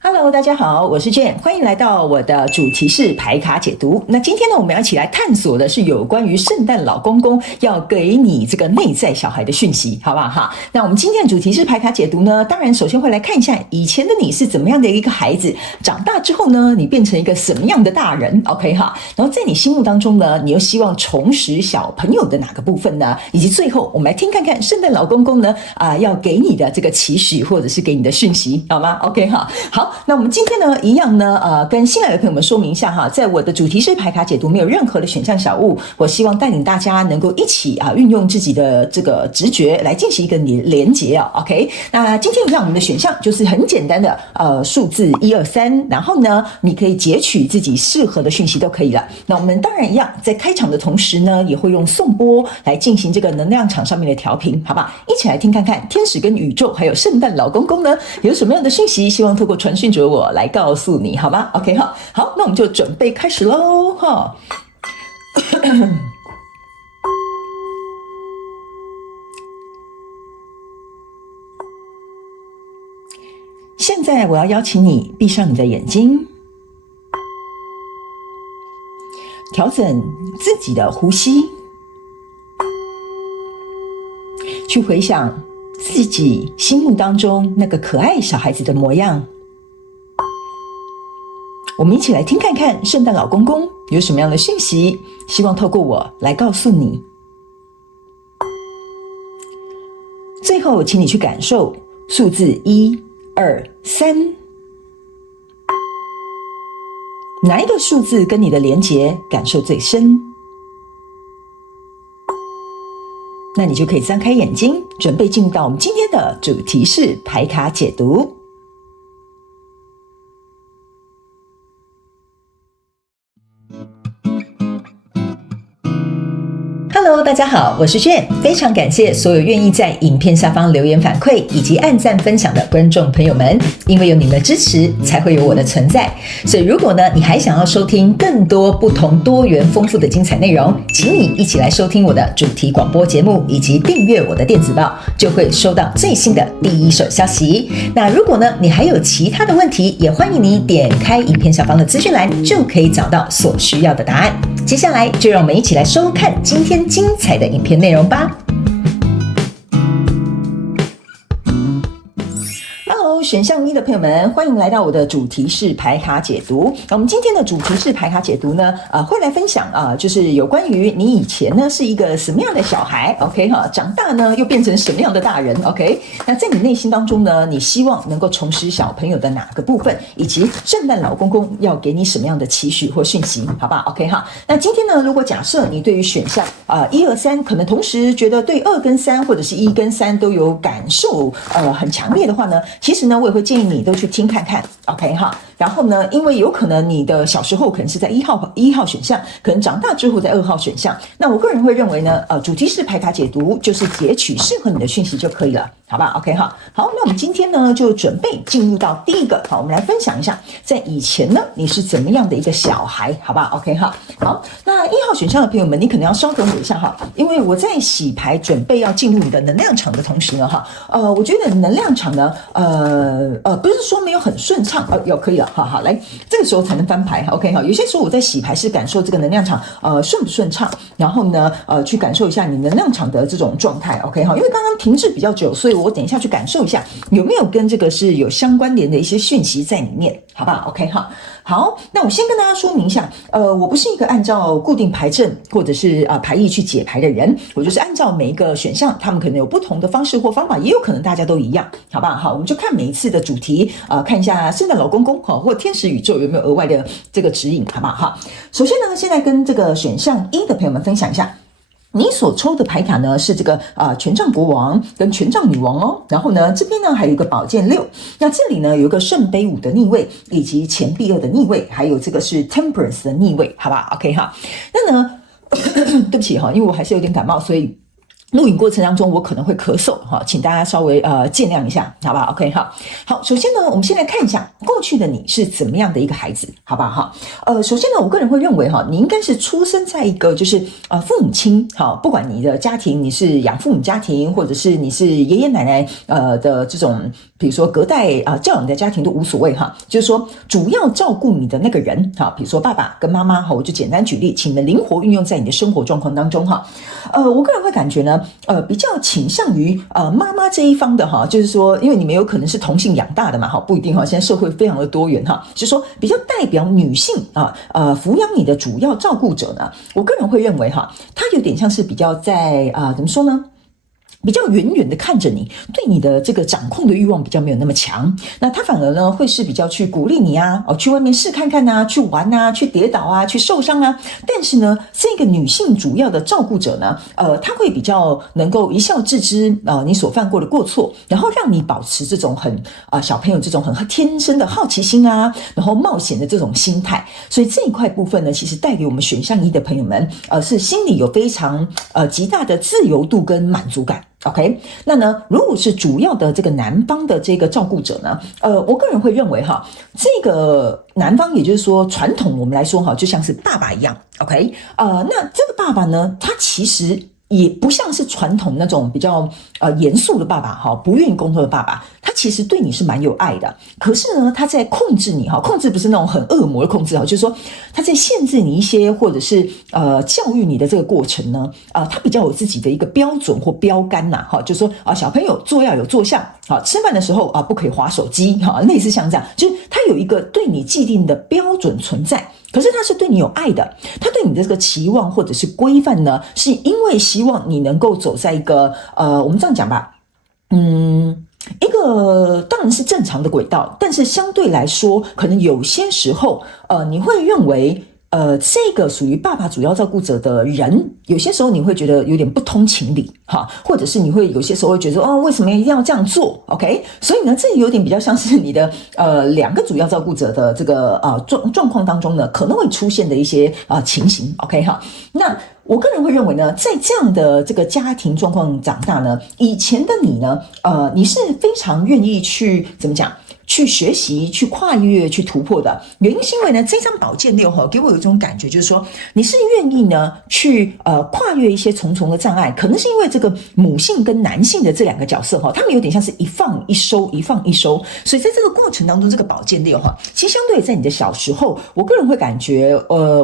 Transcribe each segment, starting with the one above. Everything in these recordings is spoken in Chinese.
Hello，大家好，我是 Jane， 欢迎来到我的主题式牌卡解读。那今天呢，我们要一起来探索的是有关于圣诞老公公要给你这个内在小孩的讯息，好不好哈？那我们今天的主题式牌卡解读呢，当然首先会来看一下以前的你是怎么样的一个孩子，长大之后呢，你变成一个什么样的大人 ，OK 哈？然后在你心目当中呢，你又希望重拾小朋友的哪个部分呢？以及最后，我们来听看看圣诞老公公呢要给你的这个期许或者是给你的讯息，好吗 ？OK 哈？好。那我们今天呢，一样呢，跟新来的朋友们说明一下哈，在我的主题式牌卡解读没有任何的选项小物，我希望带领大家能够一起运用自己的这个直觉来进行一个连结啊 ，OK？ 那今天一样，我们的选项就是很简单的数字1、2、3，然后呢，你可以截取自己适合的讯息都可以了。那我们当然一样，在开场的同时呢，也会用颂钵来进行这个能量场上面的调频，好吧？一起来听看看天使跟宇宙还有圣诞老公公呢有什么样的讯息，希望透过传讯者我来告诉你，好吗 ？OK 哈，好，那我们就准备开始喽哈。现在我要邀请你闭上你的眼睛，调整自己的呼吸，去回想自己心目当中那个可爱小孩子的模样。我们一起来听看看圣诞老公公有什么样的讯息，希望透过我来告诉你。最后，请你去感受数字1、2、3，哪一个数字跟你的连结感受最深？那你就可以张开眼睛，准备进入到我们今天的主题式牌卡解读。Hello， 大家好，我是 Jane， 非常感谢所有愿意在影片下方留言反馈以及按赞分享的观众朋友们，因为有你们的支持，才会有我的存在。所以如果呢，你还想要收听更多不同多元丰富的精彩内容，请你一起来收听我的主题广播节目，以及订阅我的电子报，就会收到最新的第一手消息。那如果呢，你还有其他的问题，也欢迎你点开影片下方的资讯栏，就可以找到所需要的答案。接下来就让我们一起来收看今天精彩的影片内容吧。选项1的朋友们，欢迎来到我的主题式牌卡解读。我们今天的主题式牌卡解读呢，会来分享就是有关于你以前呢是一个什么样的小孩 ，OK 哈，长大呢又变成什么样的大人 ，OK？ 那在你内心当中呢，你希望能够重拾小朋友的哪个部分，以及圣诞老公公要给你什么样的期许或讯息，好不好 ？OK 哈。那今天呢，如果假设你对于选项1、2、3，可能同时觉得对2跟3或者是1跟3都有感受很强烈的话呢，其实呢，我也会建议你都去听看看 ，OK 哈。然后呢，因为有可能你的小时候可能是在一号选项，可能长大之后在2号选项。那我个人会认为呢，主题式牌卡解读就是截取适合你的讯息就可以了，好吧 ？OK 哈。好，那我们今天呢就准备进入到第一个，好，我们来分享一下，在以前呢你是怎么样的一个小孩，好吧 ？OK 哈。好，那1号选项的朋友们，你可能要稍等我一下哈，因为我在洗牌准备要进入你的能量场的同时呢，哈，我觉得能量场呢，不是说没有很顺畅，可以了，好，来，这个时候才能翻牌 ，OK 哈。有些时候我在洗牌是感受这个能量场，顺不顺畅，然后呢，去感受一下你能量场的这种状态 ，OK 哈。因为刚刚停滞比较久，所以我等一下去感受一下有没有跟这个是有相关联的一些讯息在里面，好不好 ？OK 哈。好，那我先跟大家说明一下，我不是一个按照固定牌阵或者是牌意去解牌的人，我就是按照每一个选项，他们可能有不同的方式或方法，也有可能大家都一样，好不好？好，我们就看每一次的主题，看一下圣诞老公公或天使宇宙有没有额外的这个指引，好不好？好，首先呢，现在跟这个选项1的朋友们分享一下。你所抽的牌卡呢是这个权杖国王跟权杖女王哦，然后呢这边呢还有一个宝剑6，那这里呢有一个圣杯5的逆位，以及钱币2的逆位，还有这个是 Temperance 的逆位，好吧 ？OK 哈，那呢对不起哈，因为我还是有点感冒，所以录影过程当中我可能会咳嗽哈，请大家稍微见谅一下，好不好 ？OK 哈。好，首先呢，我们先来看一下过去的你是怎么样的一个孩子，好不好哈？首先呢，我个人会认为哈，你应该是出生在一个就是父母亲好，不管你的家庭你是养父母家庭，或者是你是爷爷奶奶的这种，比如说隔代教养的家庭都无所谓哈，就是说主要照顾你的那个人哈，比如说爸爸跟妈妈哈，我就简单举例，请你们灵活运用在你的生活状况当中哈。我个人会感觉呢。比较倾向于妈妈这一方的哈，就是说，因为你们有可能是同性养大的嘛，哈，不一定哈。现在社会非常的多元哈，就是说比较代表女性抚养你的主要照顾者呢，我个人会认为哈，她有点像是比较在怎么说呢？比较远远的看着你，对你的这个掌控的欲望比较没有那么强，那他反而呢会是比较去鼓励你啊，去外面试看看啊，去玩啊，去跌倒啊，去受伤啊。但是呢，这个女性主要的照顾者呢，她会比较能够一笑置之你所犯过的过错，然后让你保持这种很小朋友这种很天生的好奇心啊，然后冒险的这种心态。所以这一块部分呢，其实带给我们选项一的朋友们，是心里有非常极大的自由度跟满足感。OK， 那呢，如果是主要的这个男方的这个照顾者呢，我个人会认为哈，这个男方也就是说传统我们来说哈，就像是爸爸一样 ，OK， 那这个爸爸呢，他其实也不像是传统那种比较严肃的爸爸哈，不愿意工作的爸爸，他其实对你是蛮有爱的。可是呢，他在控制你哈，控制不是那种很恶魔的控制哈，就是说他在限制你一些，或者是教育你的这个过程呢，他比较有自己的一个标准或标杆呐哈，就是说小朋友坐要有坐相，好吃饭的时候不可以滑手机哈，类似像这样，就是他有一个对你既定的标准存在。可是他是对你有爱的，他对你的这个期望或者是规范呢，是因为希望你能够走在一个我们这样讲吧，一个当然是正常的轨道，但是相对来说，可能有些时候你会认为这个属于爸爸主要照顾者的人，有些时候你会觉得有点不通情理哈，或者是你会有些时候会觉得为什么一定要这样做 ？OK， 所以呢，这有点比较像是你的两个主要照顾者的这个状况当中呢，可能会出现的一些情形 ，OK 哈，那。我个人会认为呢，在这样的这个家庭状况长大呢，以前的你呢，你是非常愿意去怎么讲？去学习、去跨越、去突破的原因，是因为呢，这张宝剑六哈，给我有一种感觉，就是说你是愿意呢去跨越一些重重的障碍，可能是因为这个母性跟男性的这两个角色哈，他们有点像是一放一收，一放一收，所以在这个过程当中，这个宝剑六哈，其实相对在你的小时候，我个人会感觉，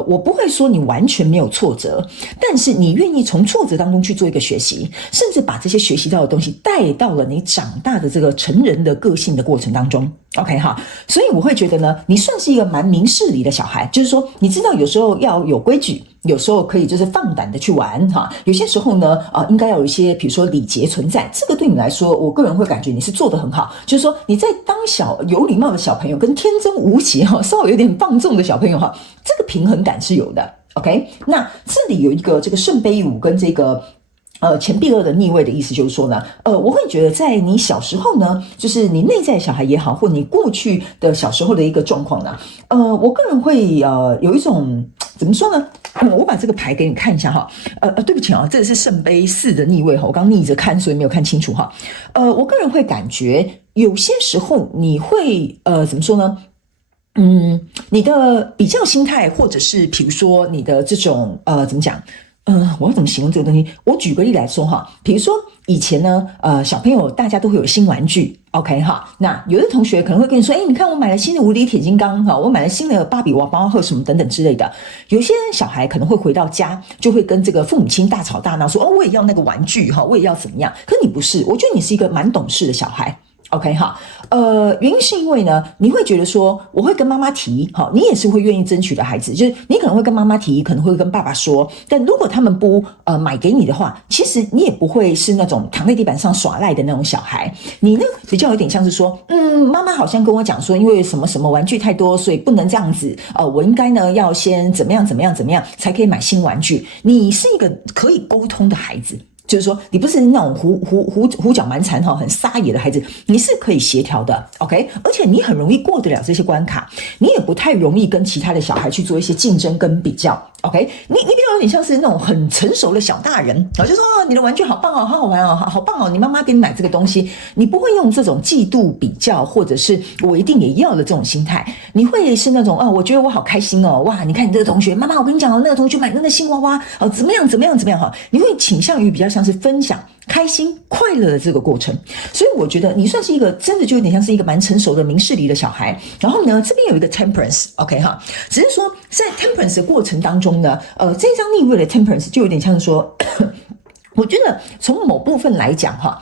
我不会说你完全没有挫折，但是你愿意从挫折当中去做一个学习，甚至把这些学习到的东西带到了你长大的这个成人的个性的过程当中。OK 哈，所以我会觉得呢，你算是一个蛮明事理的小孩，就是说你知道有时候要有规矩，有时候可以就是放胆的去玩哈，有些时候呢应该要有一些比如说礼节存在，这个对你来说，我个人会感觉你是做得很好，就是说你在当有礼貌的小朋友跟天真无邪哈，稍微有点放纵的小朋友哈，这个平衡感是有的。OK， 那这里有一个这个圣杯五跟这个。钱币二的逆位的意思就是说呢，我会觉得在你小时候呢，就是你内在小孩也好，或你过去的小时候的一个状况呢，我个人会有一种怎么说呢？我把这个牌给你看一下哈，对不起啊，这是圣杯四的逆位哈，我刚逆着看，所以没有看清楚哈。我个人会感觉有些时候你会怎么说呢？你的比较心态，或者是比如说你的这种怎么讲？我要怎么形容这个东西？我举个例来说哈，比如说以前呢，小朋友大家都会有新玩具 ，OK 哈，那有的同学可能会跟你说，你看我买了新的无敌铁金刚哈，我买了新的芭比娃娃或什么等等之类的。有些小孩可能会回到家就会跟这个父母亲大吵大闹，说我也要那个玩具哈，我也要怎么样？可你不是，我觉得你是一个蛮懂事的小孩。OK 哈，原因是因为呢，你会觉得说，我会跟妈妈提，好，你也是会愿意争取的孩子，就是你可能会跟妈妈提，可能会跟爸爸说，但如果他们不买给你的话，其实你也不会是那种躺在地板上耍赖的那种小孩，你呢比较有点像是说，妈妈好像跟我讲说，因为什么什么玩具太多，所以不能这样子，我应该呢要先怎么样怎么样怎么样才可以买新玩具，你是一个可以沟通的孩子。就是说，你不是那种胡搅蛮缠哈，很撒野的孩子，你是可以协调的 ，OK？ 而且你很容易过得了这些关卡，你也不太容易跟其他的小孩去做一些竞争跟比较 ，OK？ 你比较有点像是那种很成熟的小大人，就说你的玩具好棒哦，好好玩哦，好棒哦，你妈妈给你买这个东西，你不会用这种嫉妒比较或者是我一定也要的这种心态，你会是那种我觉得我好开心哦，哇，你看你这个同学，妈妈我跟你讲哦，那个同学买那个新娃娃哦，怎么样哈，你会倾向于比较像是分享开心快乐的这个过程，所以我觉得你算是一个真的就有点像是一个蛮成熟的明事理的小孩。然后呢，这边有一个 temperance OK 哈，只是说在 temperance 的过程当中呢，这张逆位的 temperance 就有点像是说我觉得从某部分来讲哈，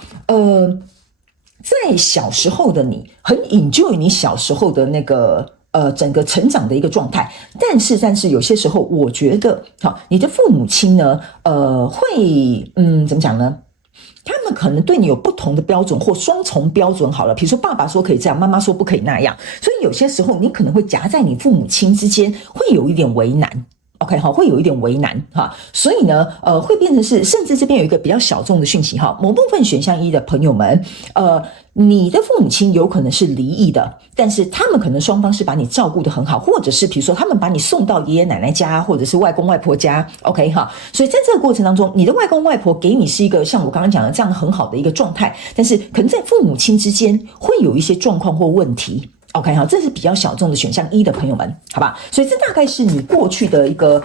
在小时候的你很 enjoy 你小时候的那个整个成长的一个状态，但是有些时候我觉得你的父母亲呢会怎么讲呢，他们可能对你有不同的标准或双重标准好了，比如说爸爸说可以这样，妈妈说不可以那样，所以有些时候你可能会夹在你父母亲之间，会有一点为难。OK 好，会有一点为难哈，所以呢，会变成是，甚至这边有一个比较小众的讯息哈，某部分选项一的朋友们，你的父母亲有可能是离异的，但是他们可能双方是把你照顾得很好，或者是比如说他们把你送到爷爷奶奶家，或者是外公外婆家 ，OK 哈，所以在这个过程当中，你的外公外婆给你是一个像我刚刚讲的这样很好的一个状态，但是可能在父母亲之间会有一些状况或问题。OK 好，这是比较小众的选项一的朋友们，好吧？所以这大概是你过去的一个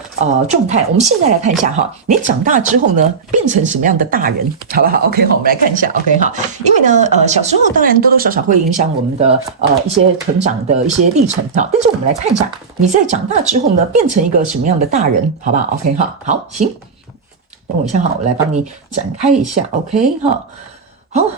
状态。我们现在来看一下哈，你长大之后呢，变成什么样的大人，好不好 ？OK 好，我们来看一下 OK 哈，因为呢小时候当然多多少少会影响我们的一些成长的一些历程哈，但是我们来看一下你在长大之后呢，变成一个什么样的大人，好不好 ？OK 哈，好，行，等我一下哈，我来帮你展开一下 OK 哈。好，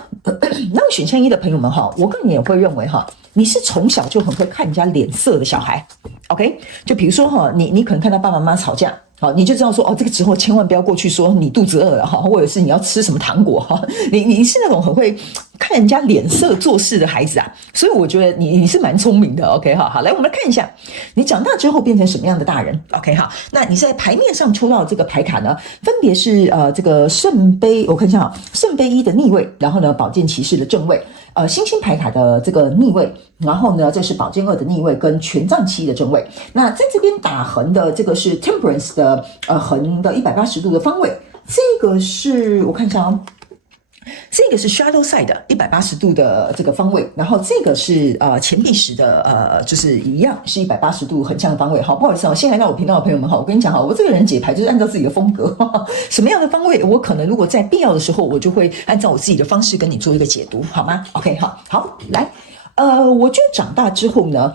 那选项一的朋友们哈，我个人也会认为哈，你是从小就很会看人家脸色的小孩 ，OK？ 就比如说哈，你可能看到爸爸妈妈吵架，好，你就知道说这个时候千万不要过去说你肚子饿了哈，或者是你要吃什么糖果哈，你是那种很会看人家脸色做事的孩子啊，所以我觉得你是蛮聪明的 ，OK 哈，好，来我们来看一下你长大之后变成什么样的大人 ，OK 哈，那你在牌面上抽到这个牌卡呢，分别是这个圣杯，我看一下啊，圣杯一的逆位，然后呢宝剑骑士的正位。星星牌卡的这个逆位，然后呢，这是宝剑二的逆位跟权杖七的正位。那在这边打横的这个是 Temperance 的横的180度的方位，这个是我看一下哦。这个是 shadow side 180度的这个方位，然后这个是钱币石的就是一样是180度横向的方位。好，不好意思新来到我频道的朋友们好，我跟你讲我这个人解牌就是按照自己的风格，什么样的方位我可能如果在必要的时候，我就会按照我自己的方式跟你做一个解读，好吗 ？OK 好，来，我觉得长大之后呢，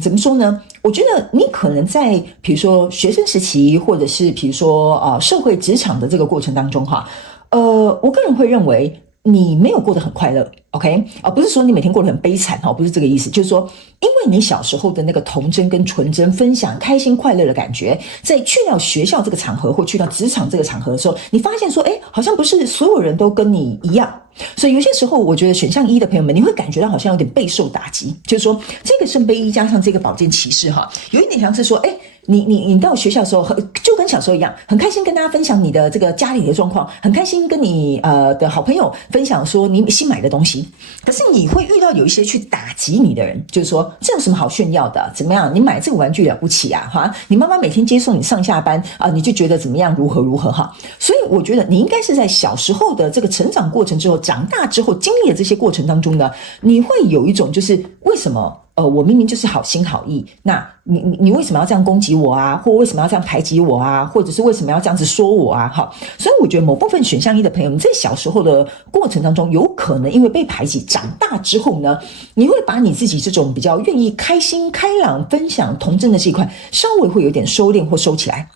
怎么说呢？我觉得你可能在比如说学生时期，或者是比如说社会职场的这个过程当中哈。我个人会认为你没有过得很快乐 ，OK？ 不是说你每天过得很悲惨不是这个意思，就是说，因为你小时候的那个童真跟纯真，分享开心快乐的感觉，在去到学校这个场合或去到职场这个场合的时候，你发现说，好像不是所有人都跟你一样，所以有些时候，我觉得选项一的朋友们，你会感觉到好像有点备受打击，就是说，这个圣杯一加上这个宝剑骑士有一点像是说，你到学校的时候，就跟小时候一样，很开心跟大家分享你的这个家里的状况，很开心跟你的好朋友分享说你新买的东西。可是你会遇到有一些去打击你的人，就是说这有什么好炫耀的？怎么样？你买这个玩具了不起啊？哈，你妈妈每天接送你上下班你就觉得怎么样？如何哈？所以我觉得你应该是在小时候的这个成长过程之后，长大之后经历了这些过程当中呢，你会有一种就是为什么？我明明就是好心好意，那你为什么要这样攻击我啊？或为什么要这样排挤我啊？或者是为什么要这样子说我啊？好，所以我觉得某部分选项一的朋友们在小时候的过程当中，有可能因为被排挤，长大之后呢，你会把你自己这种比较愿意开心、开朗、分享、童真的这一块，稍微会有点收敛或收起来。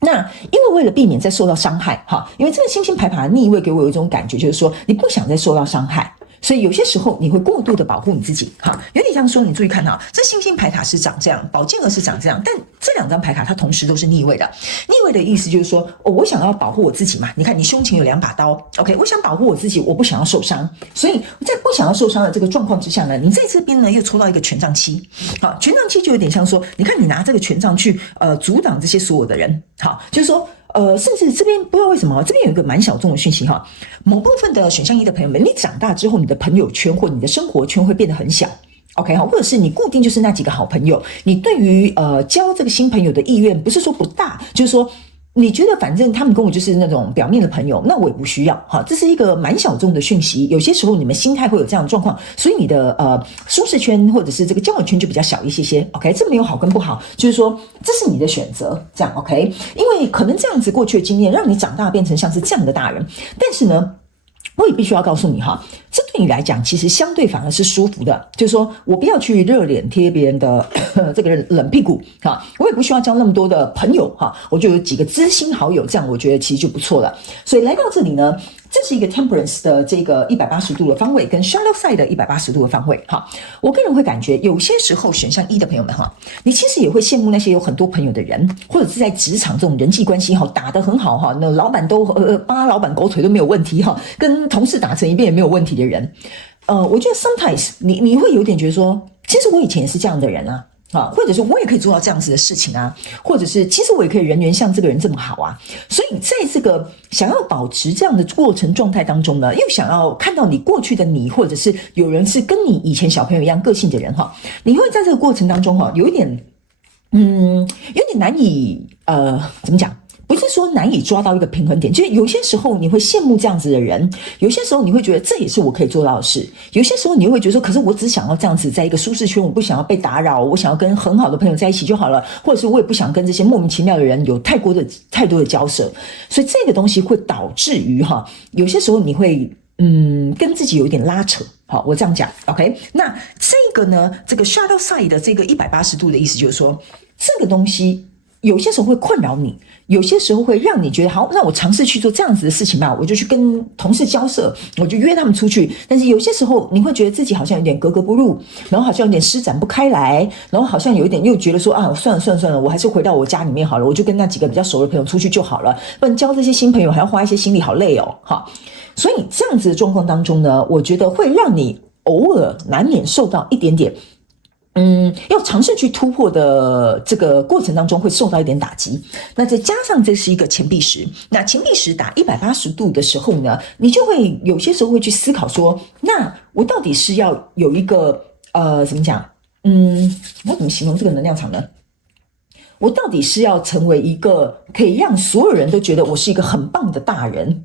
那因为为了避免再受到伤害，因为这个星星牌卡的逆位给我有一种感觉，就是说你不想再受到伤害。所以有些时候你会过度的保护你自己，有点像说，你注意看这星星牌卡是长这样，宝剑二是长这样，但这两张牌卡它同时都是逆位的。逆位的意思就是说，我想要保护我自己嘛，你看你胸前有2把刀 ，OK， 我想保护我自己，我不想要受伤，所以在不想要受伤的这个状况之下呢，你在这边呢又抽到一个权杖七，权杖七就有点像说，你看你拿这个权杖去阻挡这些所有的人，就是说。甚至这边不知道为什么，这边有一个蛮小众的讯息哈，某部分的选项一的朋友们，你长大之后，你的朋友圈或你的生活圈会变得很小。OK 好，或者是你固定就是那几个好朋友，你对于交这个新朋友的意愿不是说不大，就是说你觉得反正他们跟我就是那种表面的朋友，那我也不需要哈，这是一个蛮小众的讯息。有些时候你们心态会有这样的状况，所以你的舒适圈或者是这个交友圈就比较小一些。OK， 这没有好跟不好，就是说这是你的选择，这样 OK。因为可能这样子过去的经验让你长大变成像是这样的大人，但是呢，我也必须要告诉你哈，这对你来讲其实相对反而是舒服的，就是说我不要去热脸贴别人的这个冷屁股哈，我也不需要交那么多的朋友哈，我就有几个知心好友，这样我觉得其实就不错了。所以来到这里呢，这是一个 Temperance 的这个180度的方位跟 Shadow Side 的180度的方位哈。我个人会感觉有些时候选项1的朋友们哈，你其实也会羡慕那些有很多朋友的人，或者是在职场这种人际关系哈打得很好哈，那老板都扒老板狗腿都没有问题哈，跟同事打成一片也没有问题的人。我觉得 sometimes 你会有点觉得说，其实我以前也是这样的人啊。或者是我也可以做到这样子的事情啊，或者是其实我也可以人缘像这个人这么好啊，所以在这个想要保持这样的过程状态当中呢，又想要看到你过去的你，或者是有人是跟你以前小朋友一样个性的人哈，你会在这个过程当中哈，有点难以怎么讲？不是说难以抓到一个平衡点，就是有些时候你会羡慕这样子的人，有些时候你会觉得这也是我可以做到的事，有些时候你会觉得说，可是我只想要这样子在一个舒适圈，我不想要被打扰，我想要跟很好的朋友在一起就好了，或者是我也不想跟这些莫名其妙的人有太多的交涉，所以这个东西会导致于有些时候你会跟自己有一点拉扯。好，我这样讲 OK。 那这个呢，这个 shadow side 的这个180度的意思就是说，这个东西有些时候会困扰你，有些时候会让你觉得好，那我尝试去做这样子的事情吧，我就去跟同事交涉，我就约他们出去。但是有些时候你会觉得自己好像有点格格不入，然后好像有点施展不开来，然后好像有一点又觉得说啊，算了，我还是回到我家里面好了，我就跟那几个比较熟的朋友出去就好了，不然交这些新朋友还要花一些心力，好累哦。好，所以这样子的状况当中呢，我觉得会让你偶尔难免受到一点点要尝试去突破的这个过程当中会受到一点打击。那再加上这是一个钱币石，那钱币石打180度的时候呢，你就会有些时候会去思考说，那我到底是要有一个怎么讲？我怎么形容这个能量场呢？我到底是要成为一个可以让所有人都觉得我是一个很棒的大人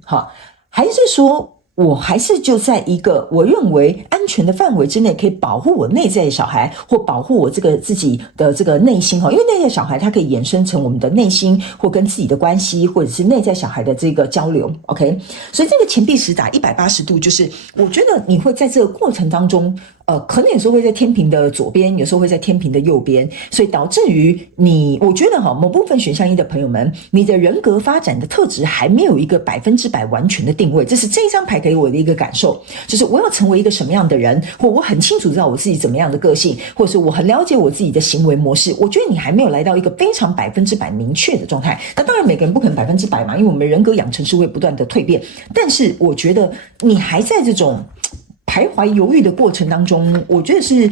还是说我还是就在一个我认为安全的范围之内，可以保护我内在的小孩，或保护我这个自己的这个内心因为内在小孩它可以衍生成我们的内心或跟自己的关系，或者是内在小孩的这个交流 OK。 所以这个钱币石打180度，就是我觉得你会在这个过程当中可能有时候会在天平的左边，有时候会在天平的右边，所以导致于你，我觉得某部分选项1的朋友们，你的人格发展的特质还没有一个100%完全的定位，这是这一张牌给我的一个感受，就是我要成为一个什么样的人，或我很清楚知道我自己怎么样的个性，或者是我很了解我自己的行为模式，我觉得你还没有来到一个非常100%明确的状态。那当然每个人不可能100%嘛，因为我们人格养成是会不断的蜕变，但是我觉得你还在这种徘徊犹豫的过程当中，我觉得是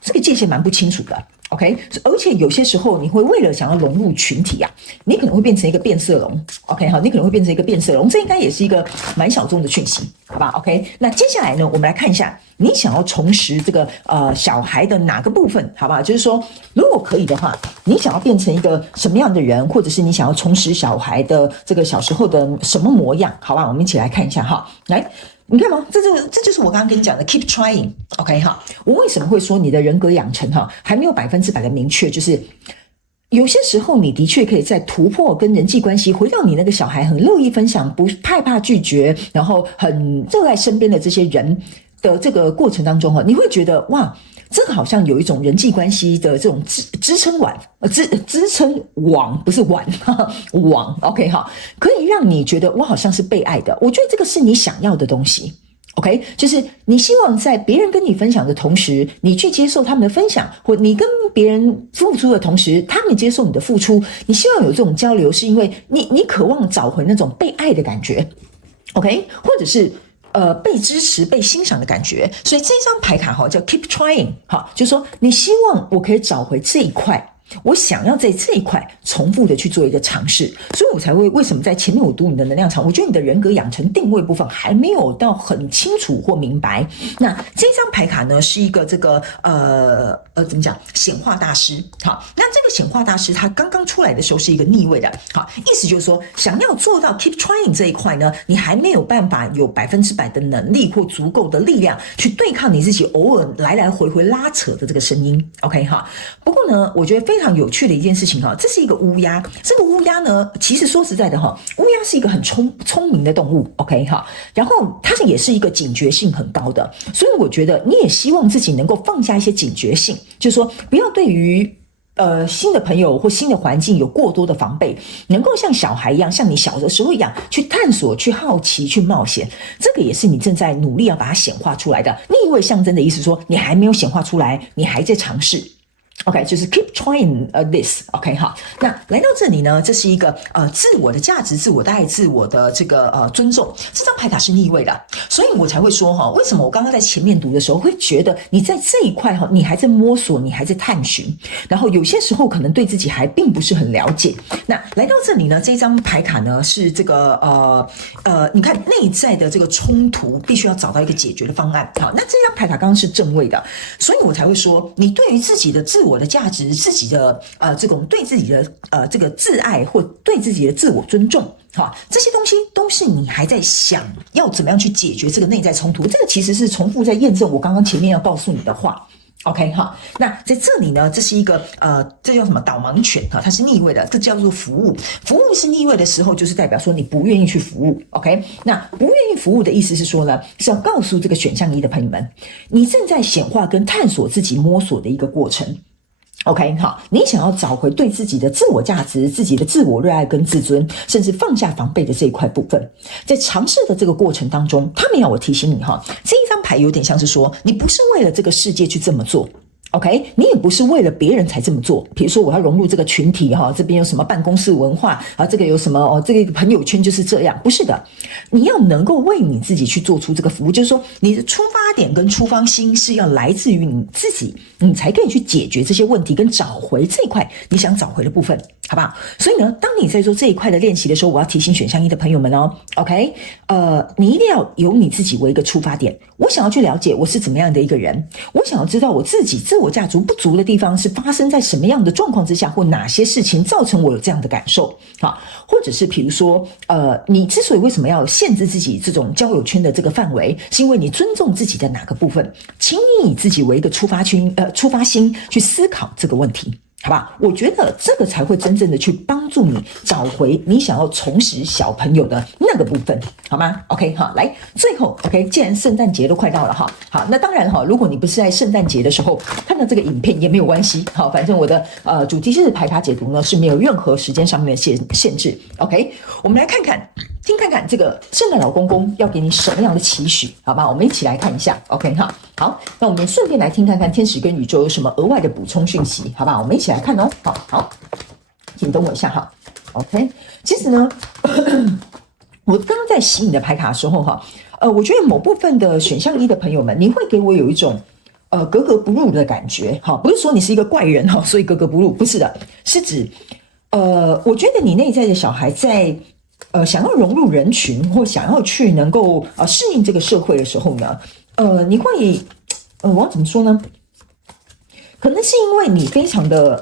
这个界限蛮不清楚的 OK。 而且有些时候你会为了想要融入群体你可能会变成一个变色龙 OK。 好，你可能会变成一个变色龙，这应该也是一个蛮小众的讯息，好吧 OK。 那接下来呢，我们来看一下你想要重拾这个小孩的哪个部分，好吧？就是说如果可以的话，你想要变成一个什么样的人，或者是你想要重拾小孩的这个小时候的什么模样，好吧？我们一起来看一下来，你看吗？这就是我刚刚跟你讲的 keep trying OK 我为什么会说你的人格养成还没有100%的明确，就是有些时候你的确可以在突破跟人际关系，回到你那个小孩很乐意分享，不害怕拒绝，然后很热爱身边的这些人的这个过程当中你会觉得哇，这个好像有一种人际关系的这种支撑网，支撑网不是碗网 OK 可以让你觉得我好像是被爱的。我觉得这个是你想要的东西 OK， 就是你希望在别人跟你分享的同时，你去接受他们的分享，或你跟别人付出的同时，他们接受你的付出，你希望有这种交流，是因为你渴望找回那种被爱的感觉 OK， 或者是被支持、被欣赏的感觉。所以这张牌卡叫 keep trying 就是说你希望我可以找回这一块我想要在这一块重复的去做一个尝试，所以我才会为什么在前面我读你的能量场，我觉得你的人格养成定位部分还没有到很清楚或明白。那这张牌卡呢是一个这个怎么讲显化大师。好，那这个显化大师他刚刚出来的时候是一个逆位的。好，意思就是说想要做到 keep trying 这一块呢，你还没有办法有100%的能力或足够的力量去对抗你自己偶尔来来回回拉扯的这个声音。OK 哈，不过呢，我觉得非常有趣的一件事情哈，这是一个乌鸦。这个乌鸦呢，其实说实在的哈，乌鸦是一个很聪明的动物。OK 哈，然后它也是一个警觉性很高的，所以我觉得你也希望自己能够放下一些警觉性，就是说不要对于新的朋友或新的环境有过多的防备，能够像小孩一样，像你小的时候一样去探索、去好奇、去冒险。这个也是你正在努力要把它显化出来的。逆位象征的意思说，你还没有显化出来，你还在尝试。OK， 就是 keep trying this。OK 哈，那来到这里呢，这是一个自我的价值、自我的爱、自我的这个尊重。这张牌卡是逆位的，所以我才会说哈，为什么我刚刚在前面读的时候会觉得你在这一块哈，你还在摸索，你还在探寻，然后有些时候可能对自己还并不是很了解。那来到这里呢，这张牌卡呢是这个你看内在的这个冲突，必须要找到一个解决的方案。好，那这张牌卡刚刚是正位的，所以我才会说，你对于自己的自我的价值、自己的这种对自己的这个自爱或对自己的自我尊重，好，这些东西都是你还在想要怎么样去解决这个内在冲突。这个其实是重复在验证我刚刚前面要告诉你的话。OK 哈，那在这里呢，这是一个这叫什么导盲犬哈，它是逆位的，这叫做服务。服务是逆位的时候，就是代表说你不愿意去服务。OK， 那不愿意服务的意思是说呢，是要告诉这个选项1的朋友们，你正在显化跟探索自己摸索的一个过程。OK 好，你想要找回对自己的自我价值、自己的自我热爱跟自尊，甚至放下防备的这一块部分，在尝试的这个过程当中，他们要我提醒你哈，这一张牌有点像是说，你不是为了这个世界去这么做。OK， 你也不是为了别人才这么做。比如说，我要融入这个群体哈，这边有什么办公室文化啊，这个有什么这个朋友圈就是这样，不是的。你要能够为你自己去做出这个服务，就是说，你的出发点跟出发心是要来自于你自己，你才可以去解决这些问题，跟找回这一块你想找回的部分，好不好？所以呢，当你在做这一块的练习的时候，我要提醒选项1的朋友们哦 ，OK， 你一定要有你自己为一个出发点。我想要去了解我是怎么样的一个人，我想要知道我自己自我价值不足的地方是发生在什么样的状况之下，或哪些事情造成我有这样的感受啊？或者是比如说，你之所以为什么要限制自己这种交友圈的这个范围，是因为你尊重自己的哪个部分？请你以自己为一个出发心去思考这个问题。好吧，我觉得这个才会真正的去帮助你找回你想要重拾小朋友的那个部分，好吗 ？OK 哈，来最后 OK， 既然圣诞节都快到了哈，好，那当然哈，如果你不是在圣诞节的时候看到这个影片也没有关系，好，反正我的主题式牌卡解读呢是没有任何时间上面的限制 ，OK， 我们来看看这个圣诞老公公要给你什么样的期许，好吧？我们一起来看一下 ，OK 哈，好，那我们顺便来听看看天使跟宇宙有什么额外的补充讯息，好吧？我们一起来看哦，好，请等我一下哈 ，OK。其实呢，我刚刚在洗你的牌卡的时候哈，我觉得某部分的选项1的朋友们，你会给我有一种格格不入的感觉，哈，不是说你是一个怪人哈，所以格格不入，不是的，是指我觉得你内在的小孩在想要融入人群或想要去能够适应这个社会的时候呢，你会我要怎么说呢？可能是因为你非常的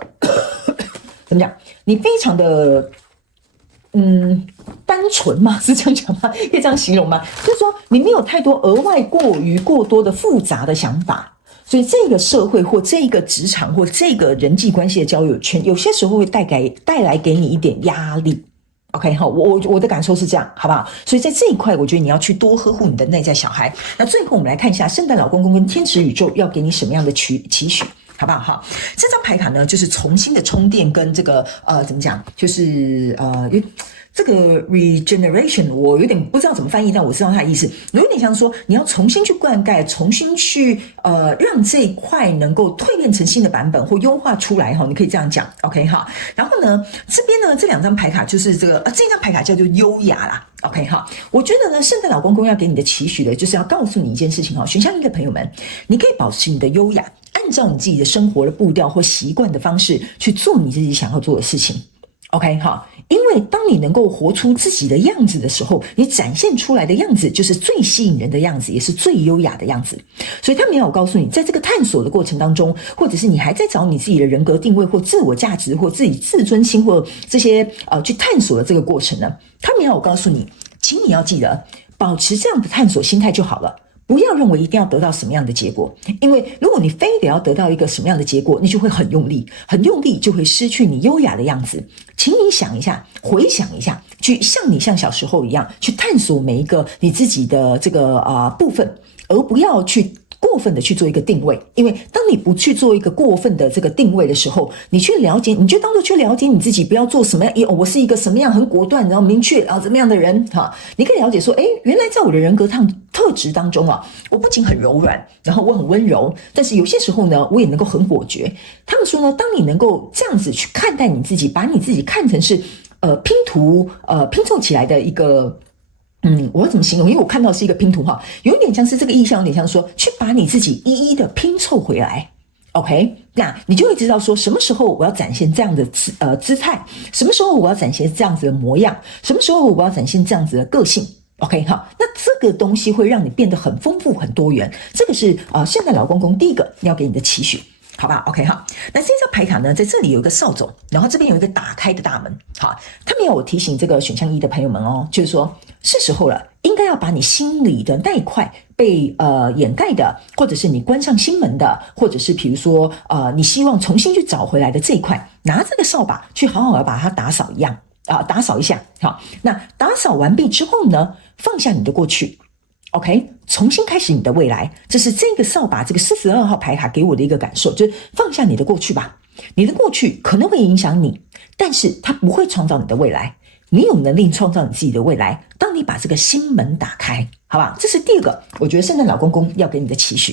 怎么讲？你非常的单纯吗？是这样讲吗？可以这样形容吗？就是说你没有太多额外过多的复杂的想法，所以这个社会或这个职场或这个人际关系的交友圈，有些时候会带来给你一点压力。OK 好，我的感受是这样，好不好？所以在这一块，我觉得你要去多呵护你的内在小孩。那最后我们来看一下圣诞老公公跟天使宇宙要给你什么样的期许，好不好？好，这张牌卡呢，就是重新的充电跟这个怎么讲，就是这个 regeneration 我有点不知道怎么翻译，但我知道它的意思，有点像说你要重新去灌溉，重新去让这一块能够蜕变成新的版本或优化出来哈，你可以这样讲 ，OK 哈。然后呢，这边呢这2张牌卡就是这张牌卡叫做优雅啦。OK 哈，我觉得呢，圣诞老公公要给你的期许的，就是要告诉你一件事情哈，选项1的朋友们，你可以保持你的优雅，按照你自己的生活的步调或习惯的方式去做你自己想要做的事情。OK 哈，因为当你能够活出自己的样子的时候，你展现出来的样子就是最吸引人的样子，也是最优雅的样子。所以他没有告诉你，在这个探索的过程当中，或者是你还在找你自己的人格定位或自我价值或自己自尊心或这些去探索的这个过程呢，他没有告诉你，请你要记得保持这样的探索心态就好了。不要认为一定要得到什么样的结果，因为如果你非得要得到一个什么样的结果，你就会很用力，很用力就会失去你优雅的样子。请你想一下，回想一下，去像小时候一样，去探索每一个你自己的这个部分，而不要去过分的去做一个定位。因为当你不去做一个过分的这个定位的时候，你去了解，你就当作去了解你自己，不要做什么样，我是一个什么样很果断然后明确怎么样的人哈。你可以了解说，原来在我的人格特质当中我不仅很柔软，然后我很温柔，但是有些时候呢，我也能够很果决。他们说呢，当你能够这样子去看待你自己，把你自己看成是拼图拼凑起来的一个。我要怎么形容？因为我看到是一个拼图哈，有点像是这个意象，有点像说去把你自己一一的拼凑回来。OK， 那你就会知道说什么时候我要展现这样的姿态，什么时候我要展现这样子的模样，什么时候我要展现这样子的个性。OK 好，那这个东西会让你变得很丰富很多元，这个是现代老公公第一个要给你的期许。好吧 ，OK 好，那这张牌卡呢，在这里有一个扫帚，然后这边有一个打开的大门。好，他们要我提醒这个选项1的朋友们就是说是时候了，应该要把你心里的那一块被掩盖的，或者是你关上心门的，或者是比如说你希望重新去找回来的这一块，拿这个扫把去好好的把它打扫一下。好，那打扫完毕之后呢，放下你的过去。OK， 重新开始你的未来，这是这个扫把这个42号牌卡给我的一个感受，就是放下你的过去吧。你的过去可能会影响你，但是它不会创造你的未来。你有能力创造你自己的未来，当你把这个心门打开，好不好？这是第二个，我觉得圣诞老公公要给你的期许。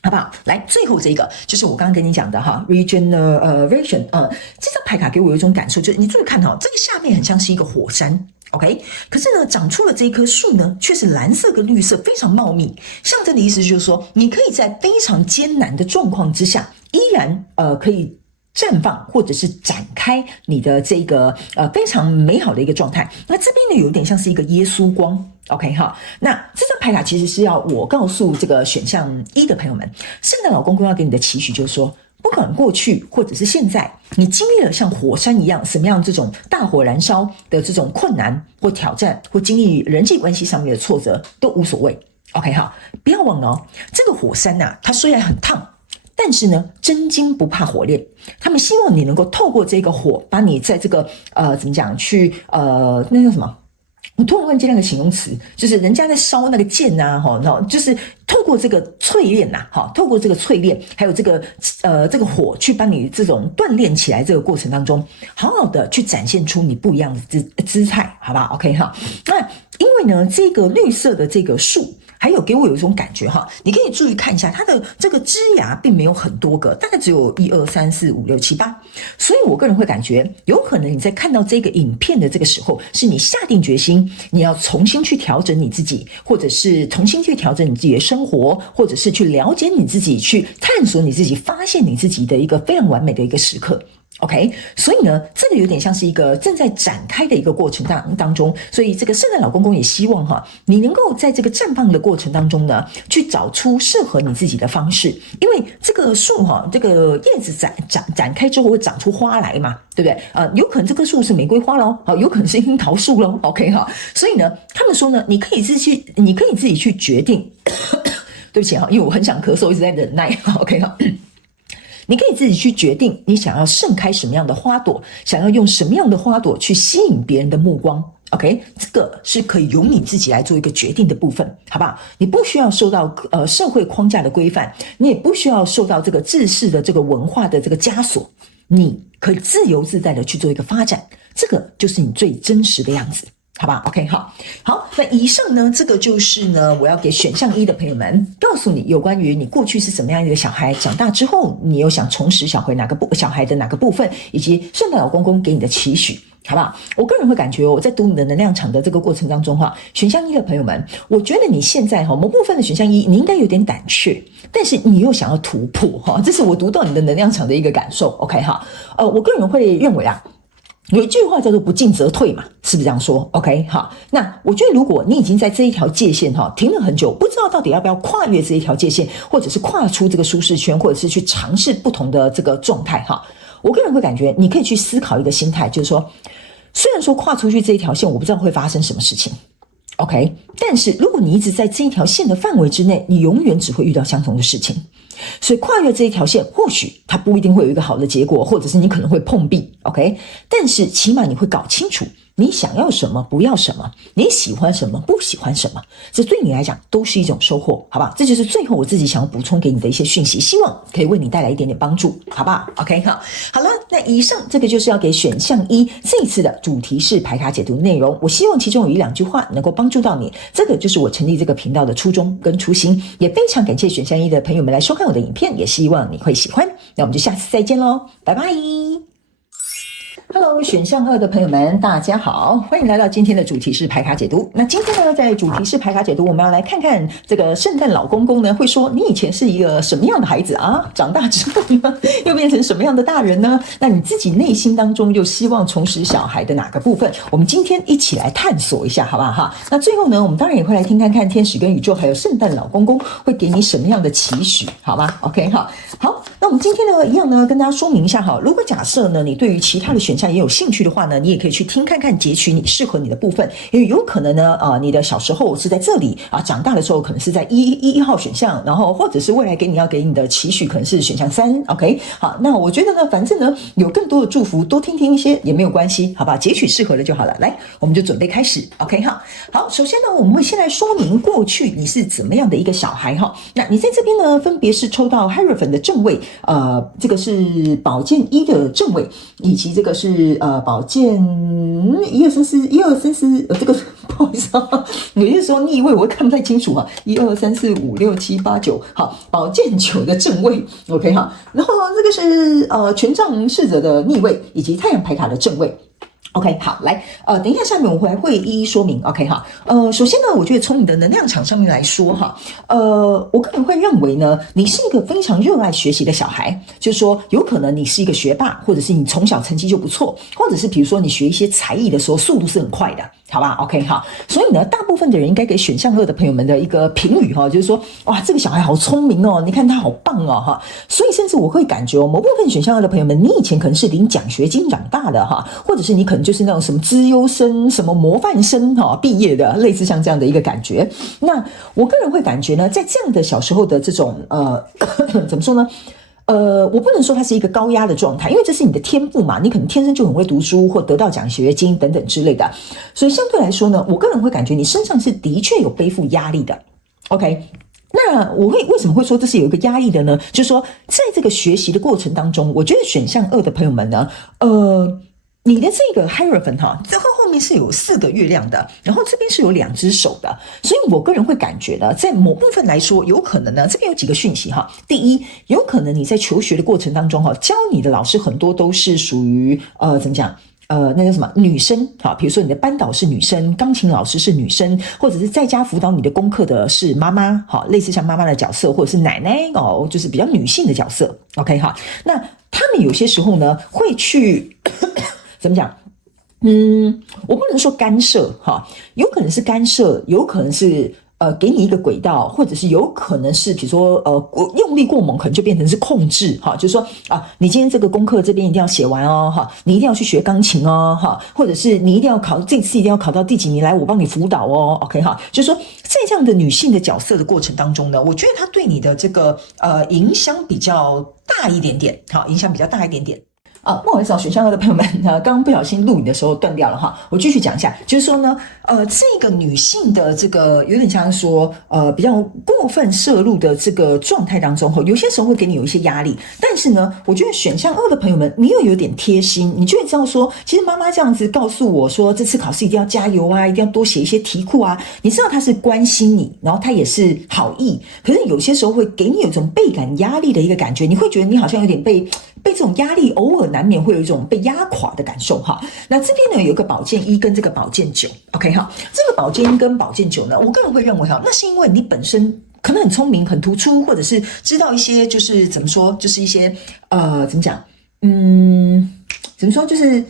好不好？来，最后这个就是我刚刚跟你讲的regeneration。这张牌卡给我有一种感受，就是你注意看这个下面很像是一个火山。OK， 可是呢，长出了这棵树呢，却是蓝色跟绿色，非常茂密。象征的意思就是说，你可以在非常艰难的状况之下，依然可以绽放或者是展开你的这个非常美好的一个状态。那这边呢，有点像是一个耶稣光。OK 哈，那这张牌卡其实是要我告诉这个选项1的朋友们，圣诞老公公要给你的期许就是说，不管过去或者是现在，你经历了像火山一样什么样这种大火燃烧的这种困难或挑战，或经历人际关系上面的挫折都无所谓。OK 哈，不要忘了这个火山它虽然很烫，但是呢，真金不怕火炼。他们希望你能够透过这个火，把你在这个怎么讲去那叫什么？我突然忘记那个形容词，就是人家在烧那个剑就是透过这个淬炼透过这个淬炼，还有这个火去帮你这种锻炼起来，这个过程当中，好好的去展现出你不一样的姿态，好吧 ？OK 哈，那因为呢，这个绿色的这个树。还有给我有一种感觉你可以注意看一下它的这个枝芽并没有很多个，大概只有1、2、3、4、5、6、7、8，所以我个人会感觉有可能你在看到这个影片的这个时候，是你下定决心你要重新去调整你自己，或者是重新去调整你自己的生活，或者是去了解你自己，去探索你自己，发现你自己的一个非常完美的一个时刻。OK， 所以呢，这个有点像是一个正在展开的一个过程当中，所以这个圣诞老公公也希望你能够在这个绽放的过程当中呢，去找出适合你自己的方式，因为这个树这个叶子展开之后会长出花来嘛，对不对？有可能这棵树是玫瑰花咯，有可能是樱桃树咯 OK 所以呢，他们说呢，你可以自己去决定，对不起因为我很想咳嗽，一直在忍耐 OK 你可以自己去决定你想要盛开什么样的花朵，想要用什么样的花朵去吸引别人的目光。OK， 这个是可以由你自己来做一个决定的部分，好不好？你不需要受到社会框架的规范，你也不需要受到这个制式的这个文化的这个枷锁，你可以自由自在的去做一个发展，这个就是你最真实的样子。好吧 ，OK， 好，那以上呢，这个就是呢，我要给选项1的朋友们，告诉你有关于你过去是什么样一个小孩，长大之后你又想重拾小孩的哪个部分，以及圣诞老公公给你的期许。好不好？我个人会感觉我在读你的能量场的这个过程当中选项一的朋友们，我觉得你现在某部分的选项一你应该有点胆怯，但是你又想要突破这是我读到你的能量场的一个感受。 OK 我个人会认为有一句话叫做不进则退嘛，是不是这样说 ？OK 好，那我觉得如果你已经在这一条界限停了很久，不知道到底要不要跨越这一条界限，或者是跨出这个舒适圈，或者是去尝试不同的这个状态我个人会感觉你可以去思考一个心态，就是说虽然说跨出去这一条线我不知道会发生什么事情 OK， 但是如果你一直在这一条线的范围之内，你永远只会遇到相同的事情。所以跨越这一条线，或许它不一定会有一个好的结果，或者是你可能会碰壁 OK， 但是起码你会搞清楚你想要什么，不要什么，你喜欢什么，不喜欢什么，这对你来讲都是一种收获，好不好？这就是最后我自己想要补充给你的一些讯息，希望可以为你带来一点点帮助，好不好 ？OK 好了，那以上这个就是要给选项一这一次的主题式牌卡解读的内容，我希望其中有一两句话能够帮助到你，这个就是我成立这个频道的初衷跟初心，也非常感谢选项一的朋友们来收看我的影片，也希望你会喜欢，那我们就下次再见咯，拜拜。Hello， 选项二的朋友们，大家好，欢迎来到今天的主题式牌卡解读。那今天呢，在主题式牌卡解读，我们要来看看这个圣诞老公公呢，会说你以前是一个什么样的孩子长大之后呢，又变成什么样的大人呢？那你自己内心当中又希望重拾小孩的哪个部分？我们今天一起来探索一下，好不好那最后呢，我们当然也会来听看看天使跟宇宙还有圣诞老公公会给你什么样的期许，好吗 ？OK 好，那我们今天呢，一样呢，跟大家说明一下如果假设呢，你对于其他的选项也有兴趣的话呢，你也可以去听看看，截取你适合你的部分，因为有可能呢，你的小时候是在这里长大的时候可能是在一号选项，然后或者是未来要给你的期許可能是选项3 OK 好，那我觉得呢，反正呢有更多的祝福，多听听一些也没有关系，好吧，截取适合的就好了。来，我们就准备开始 OK 好，首先呢，我们会先来说明过去你是怎么样的一个小孩那你在这边呢，分别是抽到 Hierophant 的正位，这个是宝剑1的正位，以及这个是宝剑1234这个不好意思有些时候逆位我会看不太清楚123456789好，宝剑9的正位 OK 然后这个是权杖侍者的逆位，以及太阳牌卡的正位。OK 好，来等一下下面我会一一说明 OK 首先呢，我觉得从你的能量场上面来说我个人会认为呢，你是一个非常热爱学习的小孩，就是说有可能你是一个学霸，或者是你从小成绩就不错，或者是比如说你学一些才艺的时候速度是很快的，好吧 OK 所以呢，大部分的人应该给选项2的朋友们的一个评语就是说哇，这个小孩好聪明你看他好棒所以甚至我会感觉某部分选项2的朋友们，你以前可能是领奖学金长大的或者是你可能就是那种什么资优生、什么模范生毕业的，类似像这样的一个感觉。那我个人会感觉呢，在这样的小时候的这种怎么说呢？我不能说它是一个高压的状态，因为这是你的天赋嘛，你可能天生就很会读书，或得到奖学金等等之类的。所以相对来说呢，我个人会感觉你身上是的确有背负压力的。OK。那我为什么会说这是有一个压力的呢？就是说，在这个学习的过程当中，我觉得选项2的朋友们呢，你的这个 Hierophant 这后面是有4个月亮的，然后这边是有2只手的，所以我个人会感觉呢，在某部分来说，有可能呢，这边有几个讯息第一，有可能你在求学的过程当中教你的老师很多都是属于怎么讲？那叫什么女生比如说你的班导是女生，钢琴老师是女生，或者是在家辅导你的功课的是妈妈类似像妈妈的角色，或者是奶奶就是比较女性的角色 OK 那他们有些时候呢会去怎么讲？我不能说干涉有可能是干涉，有可能是给你一个轨道，或者是有可能是比如说用力过猛，可能就变成是控制就是说你今天这个功课这边一定要写完你一定要去学钢琴或者是你一定要这次一定要考到第几名来，我帮你辅导OK 就是说在这样的女性的角色的过程当中呢，我觉得它对你的这个影响比较大一点点影响比较大一点点。不好意思选项2的朋友们刚刚不小心录影的时候断掉了我继续讲一下，就是说呢这个女性的这个有点像说比较过分摄入的这个状态当中有些时候会给你有一些压力，但是呢我觉得选项2的朋友们，你又有点贴心，你就会知道说其实妈妈这样子告诉我说这次考试一定要加油一定要多写一些题库你知道她是关心你，然后她也是好意，可是有些时候会给你有一种倍感压力的一个感觉，你会觉得你好像有点被被这种压力偶尔难免会有一种被压垮的感受哈。那这边呢有一个宝剑1跟这个宝剑9 ，OK 哈，这个宝剑1跟宝剑9呢，我个人会认为哈，那是因为你本身可能很聪明、很突出，或者是知道一些就是怎么说，就是一些怎么讲，怎么说就是。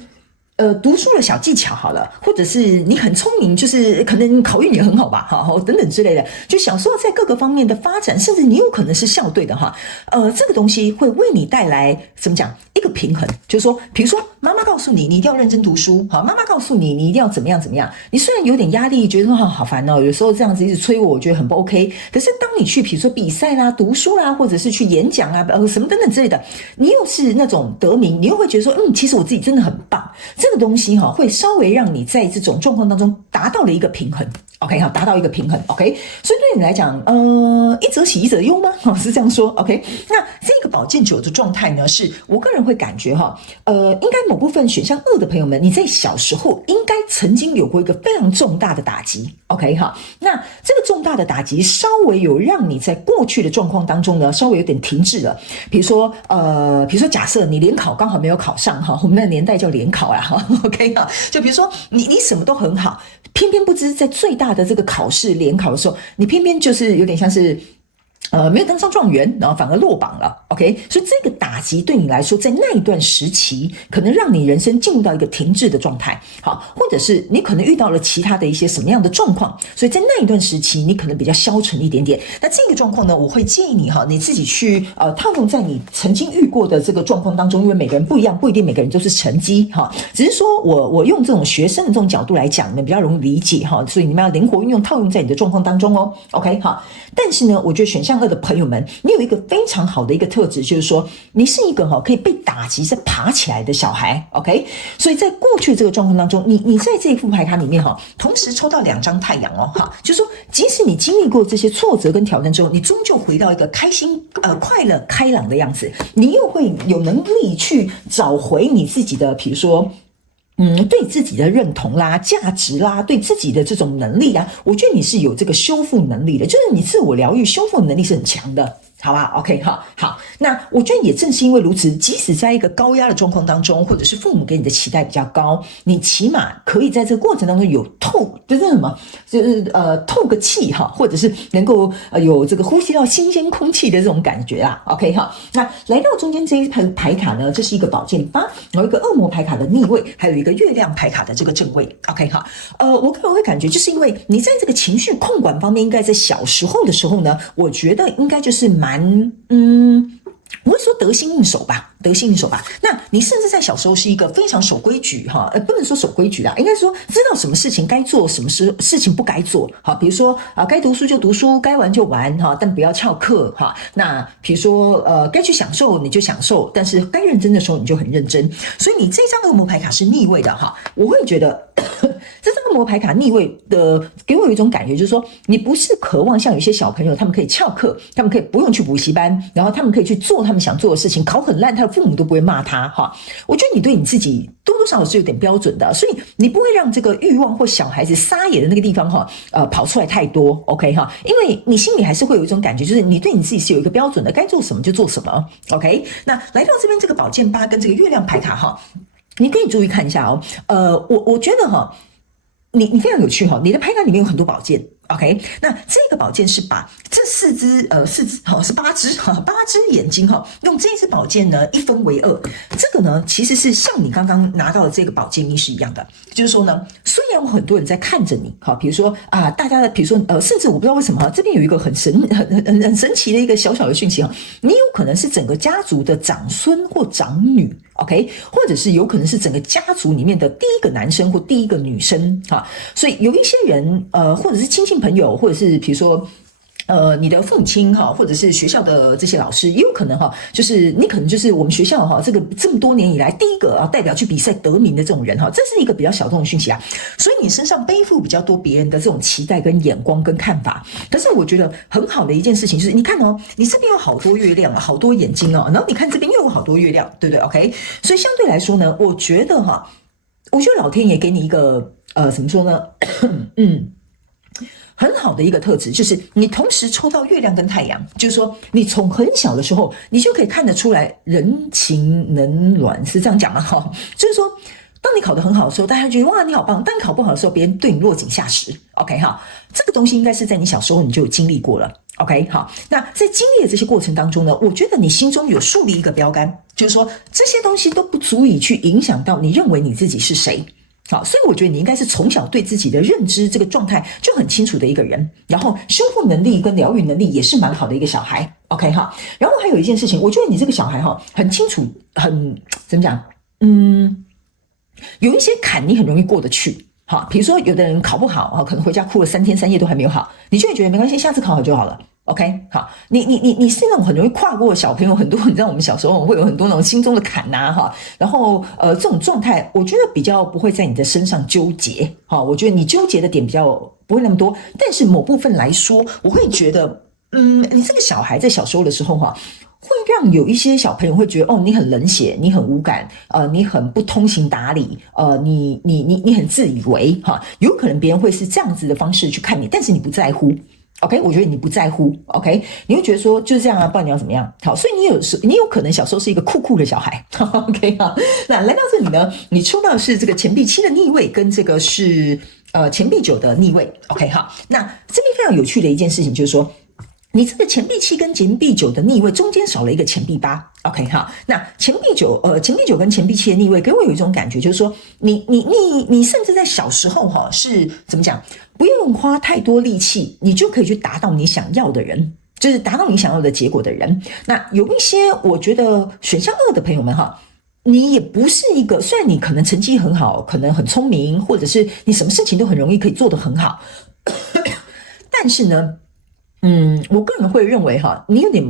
读书的小技巧好了，或者是你很聪明，就是可能考运也很好吧，哈，等等之类的，就小时候在各个方面的发展，甚至你有可能是校队的哈，这个东西会为你带来怎么讲一个平衡，就是说，比如说妈妈告诉你，你一定要认真读书，好，妈妈告诉你，你一定要怎么样怎么样，你虽然有点压力，觉得说好烦哦，有时候这样子一直催我觉得很不 OK， 可是当你去比如说比赛啦、读书啦，或者是去演讲啊，什么等等之类的，你又是那种得名，你又会觉得说，其实我自己真的很棒。这个东西哈，会稍微让你在这种状况当中达到了一个平衡 ，OK 哈，达到一个平衡 ，OK。所以对你来讲，一则喜一则忧吗？是这样说 ，OK。那这个宝剑9的状态呢，是我个人会感觉哈，应该某部分选项2的朋友们，你在小时候应该曾经有过一个非常重大的打击 ，OK 哈。那这个重大的打击稍微有让你在过去的状况当中呢，稍微有点停滞了。比如说假设你联考刚好没有考上哈，我们那个年代叫联考啦哈。OK 哈，就比如说你什么都很好，偏偏不知在最大的这个考试联考的时候，你偏偏就是有点像是没有当上状元，然后反而落榜了 ，OK， 所以这个打击对你来说，在那一段时期，可能让你人生进入到一个停滞的状态，好，或者是你可能遇到了其他的一些什么样的状况，所以在那一段时期，你可能比较消沉一点点。那这个状况呢，我会建议你哈，你自己去套用在你曾经遇过的这个状况当中，因为每个人不一样，不一定每个人都是成绩哈，只是说我用这种学生的这种角度来讲，你们比较容易理解哈，所以你们要灵活运用套用在你的状况当中哦 ，OK 哈。但是呢，我觉得选项2的朋友们，你有一个非常好的一个特质，就是说你是一个可以被打击再爬起来的小孩 ，OK？ 所以在过去这个状况当中，你在这一副牌卡里面同时抽到2张太阳哦，就是说即使你经历过这些挫折跟挑战之后，你终究回到一个开心、快乐、开朗的样子，你又会有能力去找回你自己的，比如说。对自己的认同啦、价值啦，对自己的这种能力啊，我觉得你是有这个修复能力的，就是你自我疗愈、修复能力是很强的。好吧 ，OK 哈，好，那我觉得也正是因为如此，即使在一个高压的状况当中，或者是父母给你的期待比较高，你起码可以在这个过程当中有就是什么，就是透个气哈，或者是能够有这个呼吸到新鲜空气的这种感觉啊 ，OK 哈。那来到中间这一盘牌卡呢，这是一个宝剑8，然后一个恶魔牌卡的逆位，还有一个月亮牌卡的这个正位 ，OK 哈。我个人会感觉，就是因为你在这个情绪控管方面，应该在小时候的时候呢，我觉得应该就是我会说得心应手吧。那你甚至在小时候是一个非常守规矩哈，不能说守规矩啦，应该说知道什么事情该做，什么事情不该做。好，比如说该读书就读书，该玩就玩哈，但不要翘课哈。那比如说该去享受你就享受，但是该认真的时候你就很认真。所以你这张恶魔牌卡是逆位的哈，我会觉得这张恶魔牌卡逆位的给我有一种感觉，就是说你不是渴望像有些小朋友他们可以翘课，他们可以不用去补习班，然后他们可以去做他们想做的事情，考很烂，他的父母都不会骂他哈。我觉得你对你自己多多少少是有点标准的，所以你不会让这个欲望或小孩子撒野的那个地方跑出来太多 ，OK 哈？因为你心里还是会有一种感觉，就是你对你自己是有一个标准的，该做什么就做什么 ，OK？ 那来到这边这个宝剑8跟这个月亮牌卡哈，你可以注意看一下哦，我觉得哈，你非常有趣哈，你的牌卡里面有很多宝剑。OK， 那这个宝剑是把这4只是8只眼睛用这支宝剑呢一分为2。这个呢其实是像你刚刚拿到的这个宝剑一是一样的，就是说呢，虽然有很多人在看着你，比如说大家的，比如说甚至我不知道为什么这边有一个很神奇的一个小小的讯息你有可能是整个家族的长孙或长女。OK， 或者是有可能是整个家族里面的第一个男生或第一个女生所以有一些人或者是亲戚朋友，或者是比如说你的父母亲或者是学校的这些老师，也有可能就是你可能就是我们学校这么多年以来第一个代表去比赛得名的这种人这是一个比较小众的讯息所以你身上背负比较多别人的这种期待跟眼光跟看法。可是我觉得很好的一件事情就是你看你这边有好多月亮好多眼睛然后你看这边又有好多月亮，对不对 ？OK， 所以相对来说呢，我觉得老天爷给你一个怎么说呢很好的一个特质，就是你同时抽到月亮跟太阳，就是说你从很小的时候，你就可以看得出来人情冷暖，是这样讲吗？哈，就是说，当你考得很好的时候，大家觉得哇你好棒；当你考不好的时候，别人对你落井下石。OK 哈，这个东西应该是在你小时候你就有经历过了。OK 好，那在经历的这些过程当中呢，我觉得你心中有树立一个标杆，就是说这些东西都不足以去影响到你认为你自己是谁。好，所以我觉得你应该是从小对自己的认知这个状态就很清楚的一个人，然后修复能力跟疗愈能力也是蛮好的一个小孩。OK 哈，然后还有一件事情，我觉得你这个小孩哈很清楚，很怎么讲？有一些坎你很容易过得去。好，比如说有的人考不好，可能回家哭了3天3夜都还没有好，你就会觉得没关系，下次考好就好了。OK， 好，你是那种很容易跨过小朋友很多，你知道我们小时候会有很多那种心中的坎呐，哈，然后这种状态，我觉得比较不会在你的身上纠结，哈，我觉得你纠结的点比较不会那么多，但是某部分来说，我会觉得，你这个小孩在小时候的时候，哈。会让有一些小朋友会觉得你很冷血，你很无感，你很不通情达理，你很自以为哈，有可能别人会是这样子的方式去看你，但是你不在乎。OK， 我觉得你不在乎。OK， 你会觉得说就是这样啊，不然你要怎么样？好，所以你有可能小时候是一个酷酷的小孩。OK 好，那来到这里呢，你抽到的是这个钱币7的逆位，跟这个是钱币9的逆位。OK 好，那这边非常有趣的一件事情就是说。你这个钱币7跟钱币9的逆位中间少了一个钱币8 ，OK 好，那钱币9跟钱币7的逆位给我有一种感觉，就是说你甚至在小时候是怎么讲，不用花太多力气，你就可以去达到你想要的人，就是达到你想要的结果的人。那有一些我觉得选项2的朋友们你也不是一个，虽然你可能成绩很好，可能很聪明，或者是你什么事情都很容易可以做得很好，但是呢。我个人会认为你有点，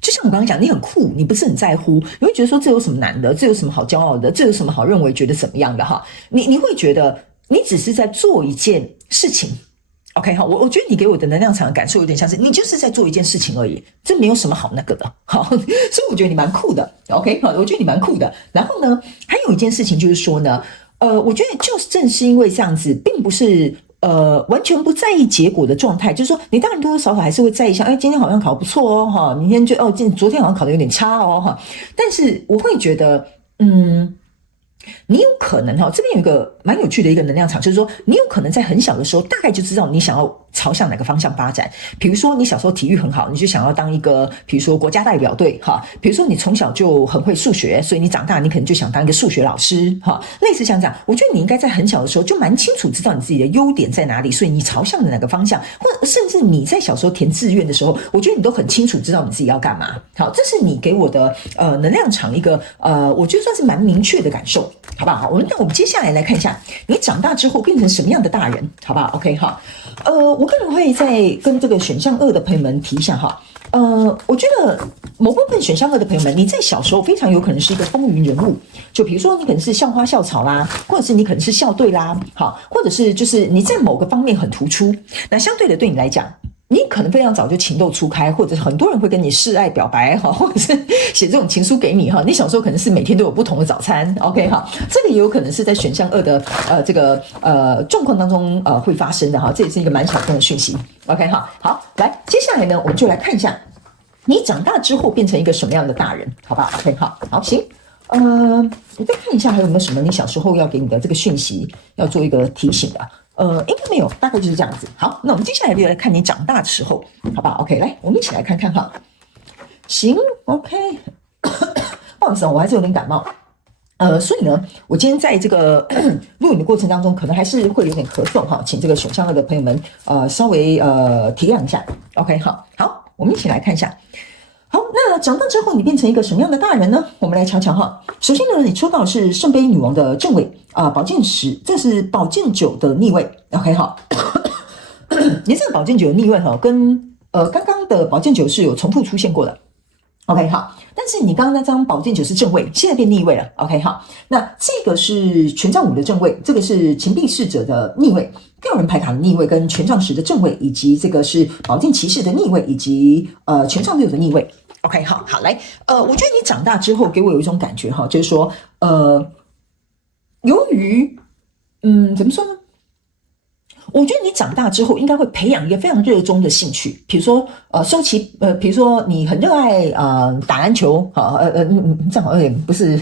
就像我刚刚讲，你很酷，你不是很在乎，你会觉得说这有什么难的，这有什么好骄傲的，这有什么好认为觉得怎么样的你会觉得你只是在做一件事情。OK 好，我觉得你给我的能量场的感受有点像是你就是在做一件事情而已，这没有什么好那个的，好，所以我觉得你蛮酷的。OK 好，我觉得你蛮酷的。然后呢，还有一件事情就是说呢，我觉得就是正是因为这样子，并不是。完全不在意结果的状态，就是说你当然多多少少还是会在意一下，今天好像考不错明天就昨天好像考得有点差但是我会觉得，你有可能这边有一个蛮有趣的一个能量场，就是说你有可能在很小的时候大概就知道你想要朝向哪个方向发展。比如说你小时候体育很好，你就想要当一个比如说国家代表队比如说你从小就很会数学，所以你长大你可能就想当一个数学老师类似像这样。我觉得你应该在很小的时候就蛮清楚知道你自己的优点在哪里，所以你朝向的哪个方向，或者甚至你在小时候填志愿的时候，我觉得你都很清楚知道你自己要干嘛。好，这是你给我的能量场一个我觉得算是蛮明确的感受，好不好？我们接下来看一下你长大之后变成什么样的大人，好不好 ？OK 好，我个人会再跟这个选项2的朋友们提一下我觉得某部分选项2的朋友们，你在小时候非常有可能是一个风云人物，就比如说你可能是校花校草啦，或者是你可能是校队啦，好，或者是就是你在某个方面很突出，那相对的对你来讲。你可能非常早就情窦初开，或者很多人会跟你示爱表白或者是写这种情书给你你小时候可能是每天都有不同的早餐 OK 这个也有可能是在选项2的这个状况当中会发生的这也是一个蛮小众的讯息 OK 好，来接下来呢我们就来看一下你长大之后变成一个什么样的大人，好吧 OK 好行。我再看一下还有没有什么你小时候要给你的这个讯息要做一个提醒的。应该没有，大概就是这样子。好，那我们接下来就来看你长大的时候，好不好 ？OK， 来，我们一起来看看行 ，OK， 不好意思我还是有点感冒。所以呢，我今天在这个录影的过程当中，可能还是会有点咳嗽请这个选项2的朋友们稍微体谅一下。OK， 好，我们一起来看一下。好，那长大之后你变成一个什么样的大人呢？我们来瞧瞧首先呢，你抽到的是圣杯女王的正位宝剑10，这是宝剑9的逆位。OK 好，你这个宝剑9的逆位跟刚刚的宝剑9是有重复出现过的。OK 好，但是你刚刚那张宝剑9是正位，现在变逆位了。OK 好，那这个是权杖5的正位，这个是钱币侍者的逆位，吊人牌卡的逆位，跟权杖10的正位，以及这个是宝剑骑士的逆位，以及权杖6的逆位。OK 好，来，我觉得你长大之后给我有一种感觉就是说由于怎么说呢？我觉得你长大之后应该会培养一个非常热衷的兴趣，比如说比如说你很热爱打篮球，这样好像也不是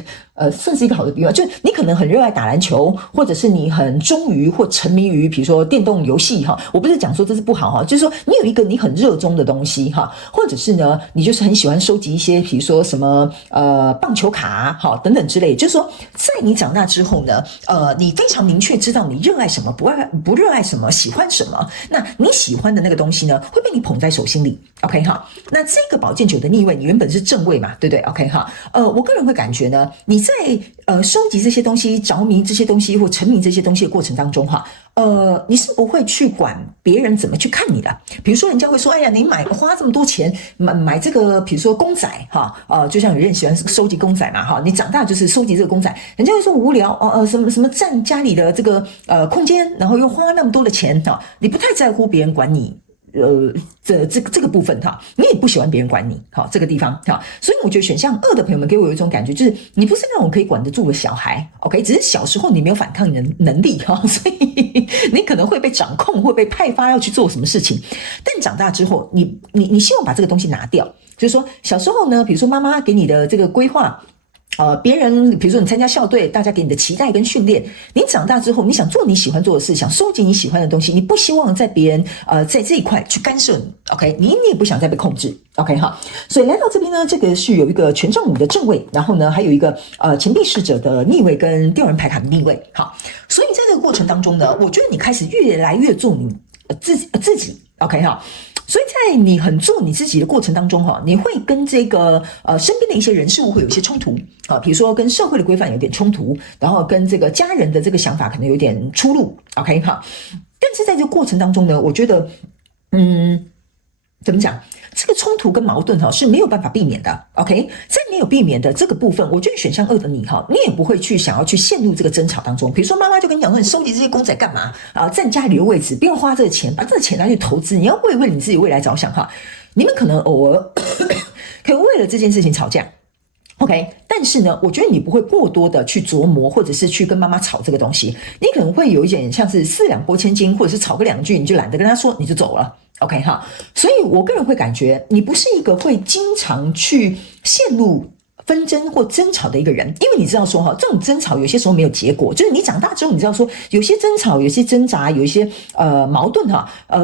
算是一个好的比喻，就是你可能很热爱打篮球，或者是你很忠于或沉迷于比如说电动游戏哈，我不是讲说这是不好哈，就是说你有一个你很热衷的东西哈，或者是呢你就是很喜欢收集一些比如说什么棒球卡哈等等之类，就是说在你长大之后呢，你非常明确知道你热爱什么，不热爱什么，喜欢什么，那你喜欢的那个东西呢会被你捧在手心里 ，OK 哈，那这个宝剑九的逆位，你原本是正位嘛，对不对 ？OK 哈，我个人会感觉呢，你在收集这些东西、着迷这些东西或沉迷这些东西的过程当中哈，你是不会去管别人怎么去看你的。比如说，人家会说：“哎呀，你花这么多钱买这个，比如说公仔哈，就像有人喜欢收集公仔嘛哈，你长大就是收集这个公仔，人家会说无聊什么占家里的这个空间，然后又花那么多的钱哈，你不太在乎别人管你。”这个部分哈，你也不喜欢别人管你，好这个地方哈，所以我觉得选项2的朋友们给我有一种感觉，就是你不是那种可以管得住的小孩 ，OK， 只是小时候你没有反抗能力哈，所以你可能会被掌控，会被派发要去做什么事情，但长大之后，你希望把这个东西拿掉，就是说小时候呢，比如说妈妈给你的这个规划。别人比如说你参加校队，大家给你的期待跟训练，你长大之后，你想做你喜欢做的事，想收集你喜欢的东西，你不希望在别人在这一块去干涉你 ，OK， 你也不想再被控制 ，OK 哈，所以来到这边呢，这个是有一个权杖5的正位，然后呢还有一个钱币侍者的逆位跟吊人牌卡的逆位，好，所以在这个过程当中呢，我觉得你开始越来越做你自己 ，OK 哈。所以在你很做你自己的过程当中哈，你会跟这个身边的一些人事物会有一些冲突啊，比如说跟社会的规范有点冲突，然后跟这个家人的这个想法可能有点出入 ，OK 哈。但是在这个过程当中呢，我觉得怎么讲？这个冲突跟矛盾是没有办法避免的 ，OK， 在没有避免的这个部分，我觉得选项2的你你也不会去想要去陷入这个争吵当中。比如说妈妈就跟你讲说，你收集这些公仔干嘛占家里的位置，不要花这个钱，把这个钱拿去投资，你要为你自己未来着想哈。你们可能偶尔可以为了这件事情吵架。OK， 但是呢，我觉得你不会过多的去琢磨，或者是去跟妈妈吵这个东西，你可能会有一点像是4两拨千斤，或者是吵个2句，你就懒得跟他说，你就走了。OK 哈，所以我个人会感觉你不是一个会经常去陷入纷争或争吵的一个人，因为你知道说这种争吵有些时候没有结果，就是你长大之后你知道说有些争吵、有些挣扎、有一些矛盾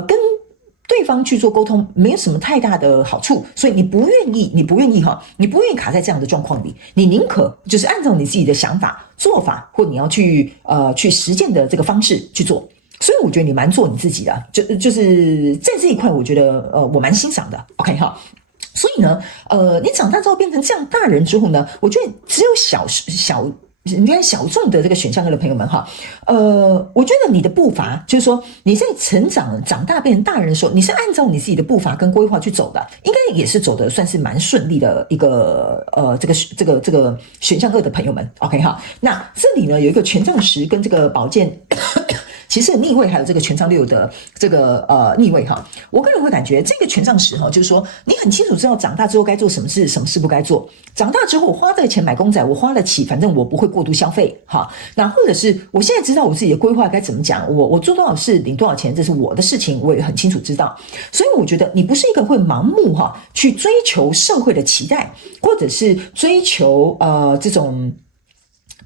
跟对方去做沟通没有什么太大的好处，所以你不愿意卡在这样的状况里，你宁可就是按照你自己的想法、做法或你要去实践的这个方式去做。所以我觉得你蛮做你自己的，就是在这一块，我觉得我蛮欣赏的。OK 哈，所以呢，你长大之后变成这样大人之后呢，我觉得只有你看小众的这个选项2的朋友们哈，我觉得你的步伐就是说你在长大变成大人的时候，你是按照你自己的步伐跟规划去走的，应该也是走的算是蛮顺利的一个这个选项2的朋友们 ，OK 哈，那这里呢有一个权杖10跟这个宝剑。其实逆位还有这个权杖6的这个逆位哈，我个人会感觉这个权杖10就是说你很清楚知道长大之后该做什么事，什么事不该做。长大之后我花这个钱买公仔，我花得起，反正我不会过度消费哈。那或者是我现在知道我自己的规划该怎么讲，我做多少事领多少钱，这是我的事情，我也很清楚知道。所以我觉得你不是一个会盲目去追求社会的期待，或者是追求这种。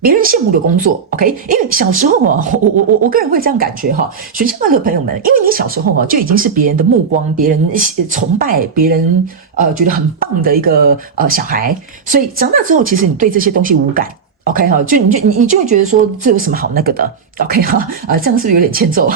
别人羡慕的工作 ，OK， 因为小时候我个人会这样感觉选项2的朋友们，因为你小时候就已经是别人的目光、别人崇拜、别人觉得很棒的一个小孩，所以长大之后，其实你对这些东西无感。OK 哈，你就会觉得说这有什么好那个的 ？OK 哈这样是不是有点欠揍？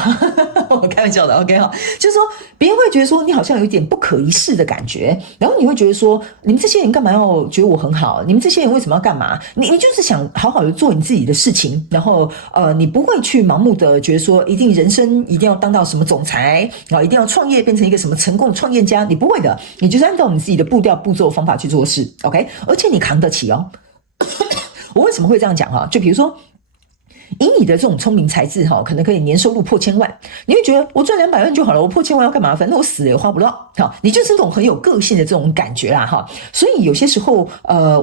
我开玩笑的 ，OK 哈，就是说别人会觉得说你好像有一点不可一世的感觉，然后你会觉得说你们这些人干嘛要觉得我很好？你们这些人为什么要干嘛？你就是想好好的做你自己的事情，然后你不会去盲目的觉得说一定人生一定要当到什么总裁一定要创业变成一个什么成功的创业家，你不会的，你就是按照你自己的步调、步骤、方法去做事 ，OK， 而且你扛得起哦。我为什么会这样讲就比如说以你的这种聪明才智可能可以年收入破1000万，你会觉得我赚200万就好了，我破1000万要干嘛？反正我死了也花不到你就是这种很有个性的这种感觉啦所以有些时候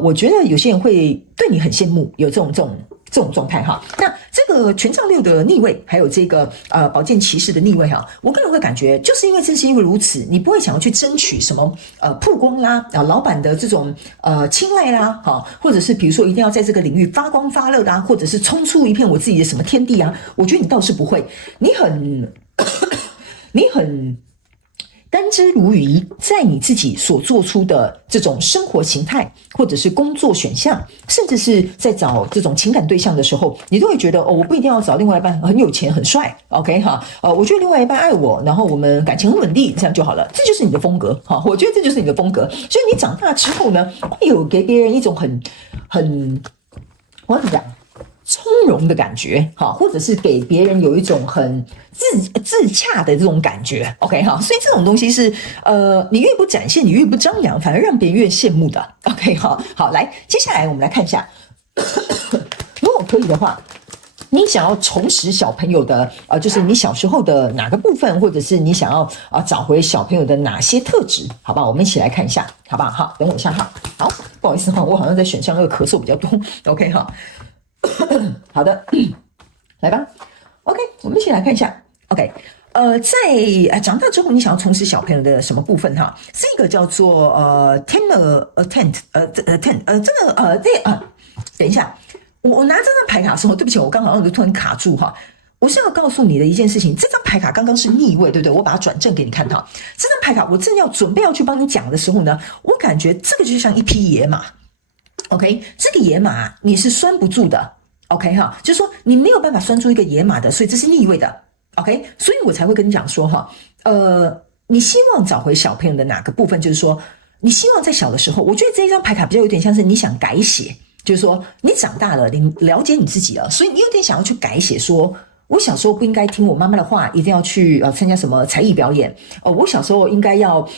我觉得有些人会对你很羡慕，有这这种状态哈。那这个权杖六的逆位，还有这个宝剑骑士的逆位哈，我个人会感觉，就是因为正是因为如此，你不会想要去争取什么曝光啦老板的这种青睐啦或者是比如说一定要在这个领域发光发热啦，或者是冲出一片我自己的什么天地啊，我觉得你倒是不会，你很甘之如饴，在你自己所做出的这种生活形态，或者是工作选项，甚至是在找这种情感对象的时候，你都会觉得我不一定要找另外一半很有钱很帅 ，OK 哈，我觉得另外一半爱我，然后我们感情很稳定，这样就好了，这就是你的风格哈，我觉得这就是你的风格。所以你长大之后呢，会有给别人一种很我怎么讲？从容的感觉，或者是给别人有一种很自洽的这种感觉 ，OK 哈，所以这种东西是你越不展现，你越不张扬，反而让别人越羡慕的 ，OK 哈。好，来，接下来我们来看一下，如果可以的话，你想要重拾小朋友的就是你小时候的哪个部分，或者是你想要找回小朋友的哪些特质，好吧？我们一起来看一下，好不好？好，等我一下哈。好，不好意思哈，我好像在选项2咳嗽比较多 ，OK 哈。好的，来吧 ，OK， 我们一起来看一下 ，OK，在长大之后，你想要重拾小朋友的什么部分哈？这个叫做Temper Attent， 等一下，我拿这张牌卡的时候，对不起，我刚好像就突然卡住哈。我是要告诉你的一件事情，这张牌卡刚刚是逆位，对不对？我把它转正给你看哈。这张牌卡我正要准备要去帮你讲的时候呢，我感觉这个就像一匹野马。OK， 这个野马你是拴不住的 ，OK 哈，就是说你没有办法拴住一个野马的，所以这是逆位的 ，OK， 所以我才会跟你讲说哈，你希望找回小朋友的哪个部分？就是说你希望在小的时候，我觉得这一张牌卡比较有点像是你想改写，就是说你长大了，你了解你自己了，所以你有点想要去改写说。我小时候不应该听我妈妈的话，一定要去参加什么才艺表演。我小时候应该要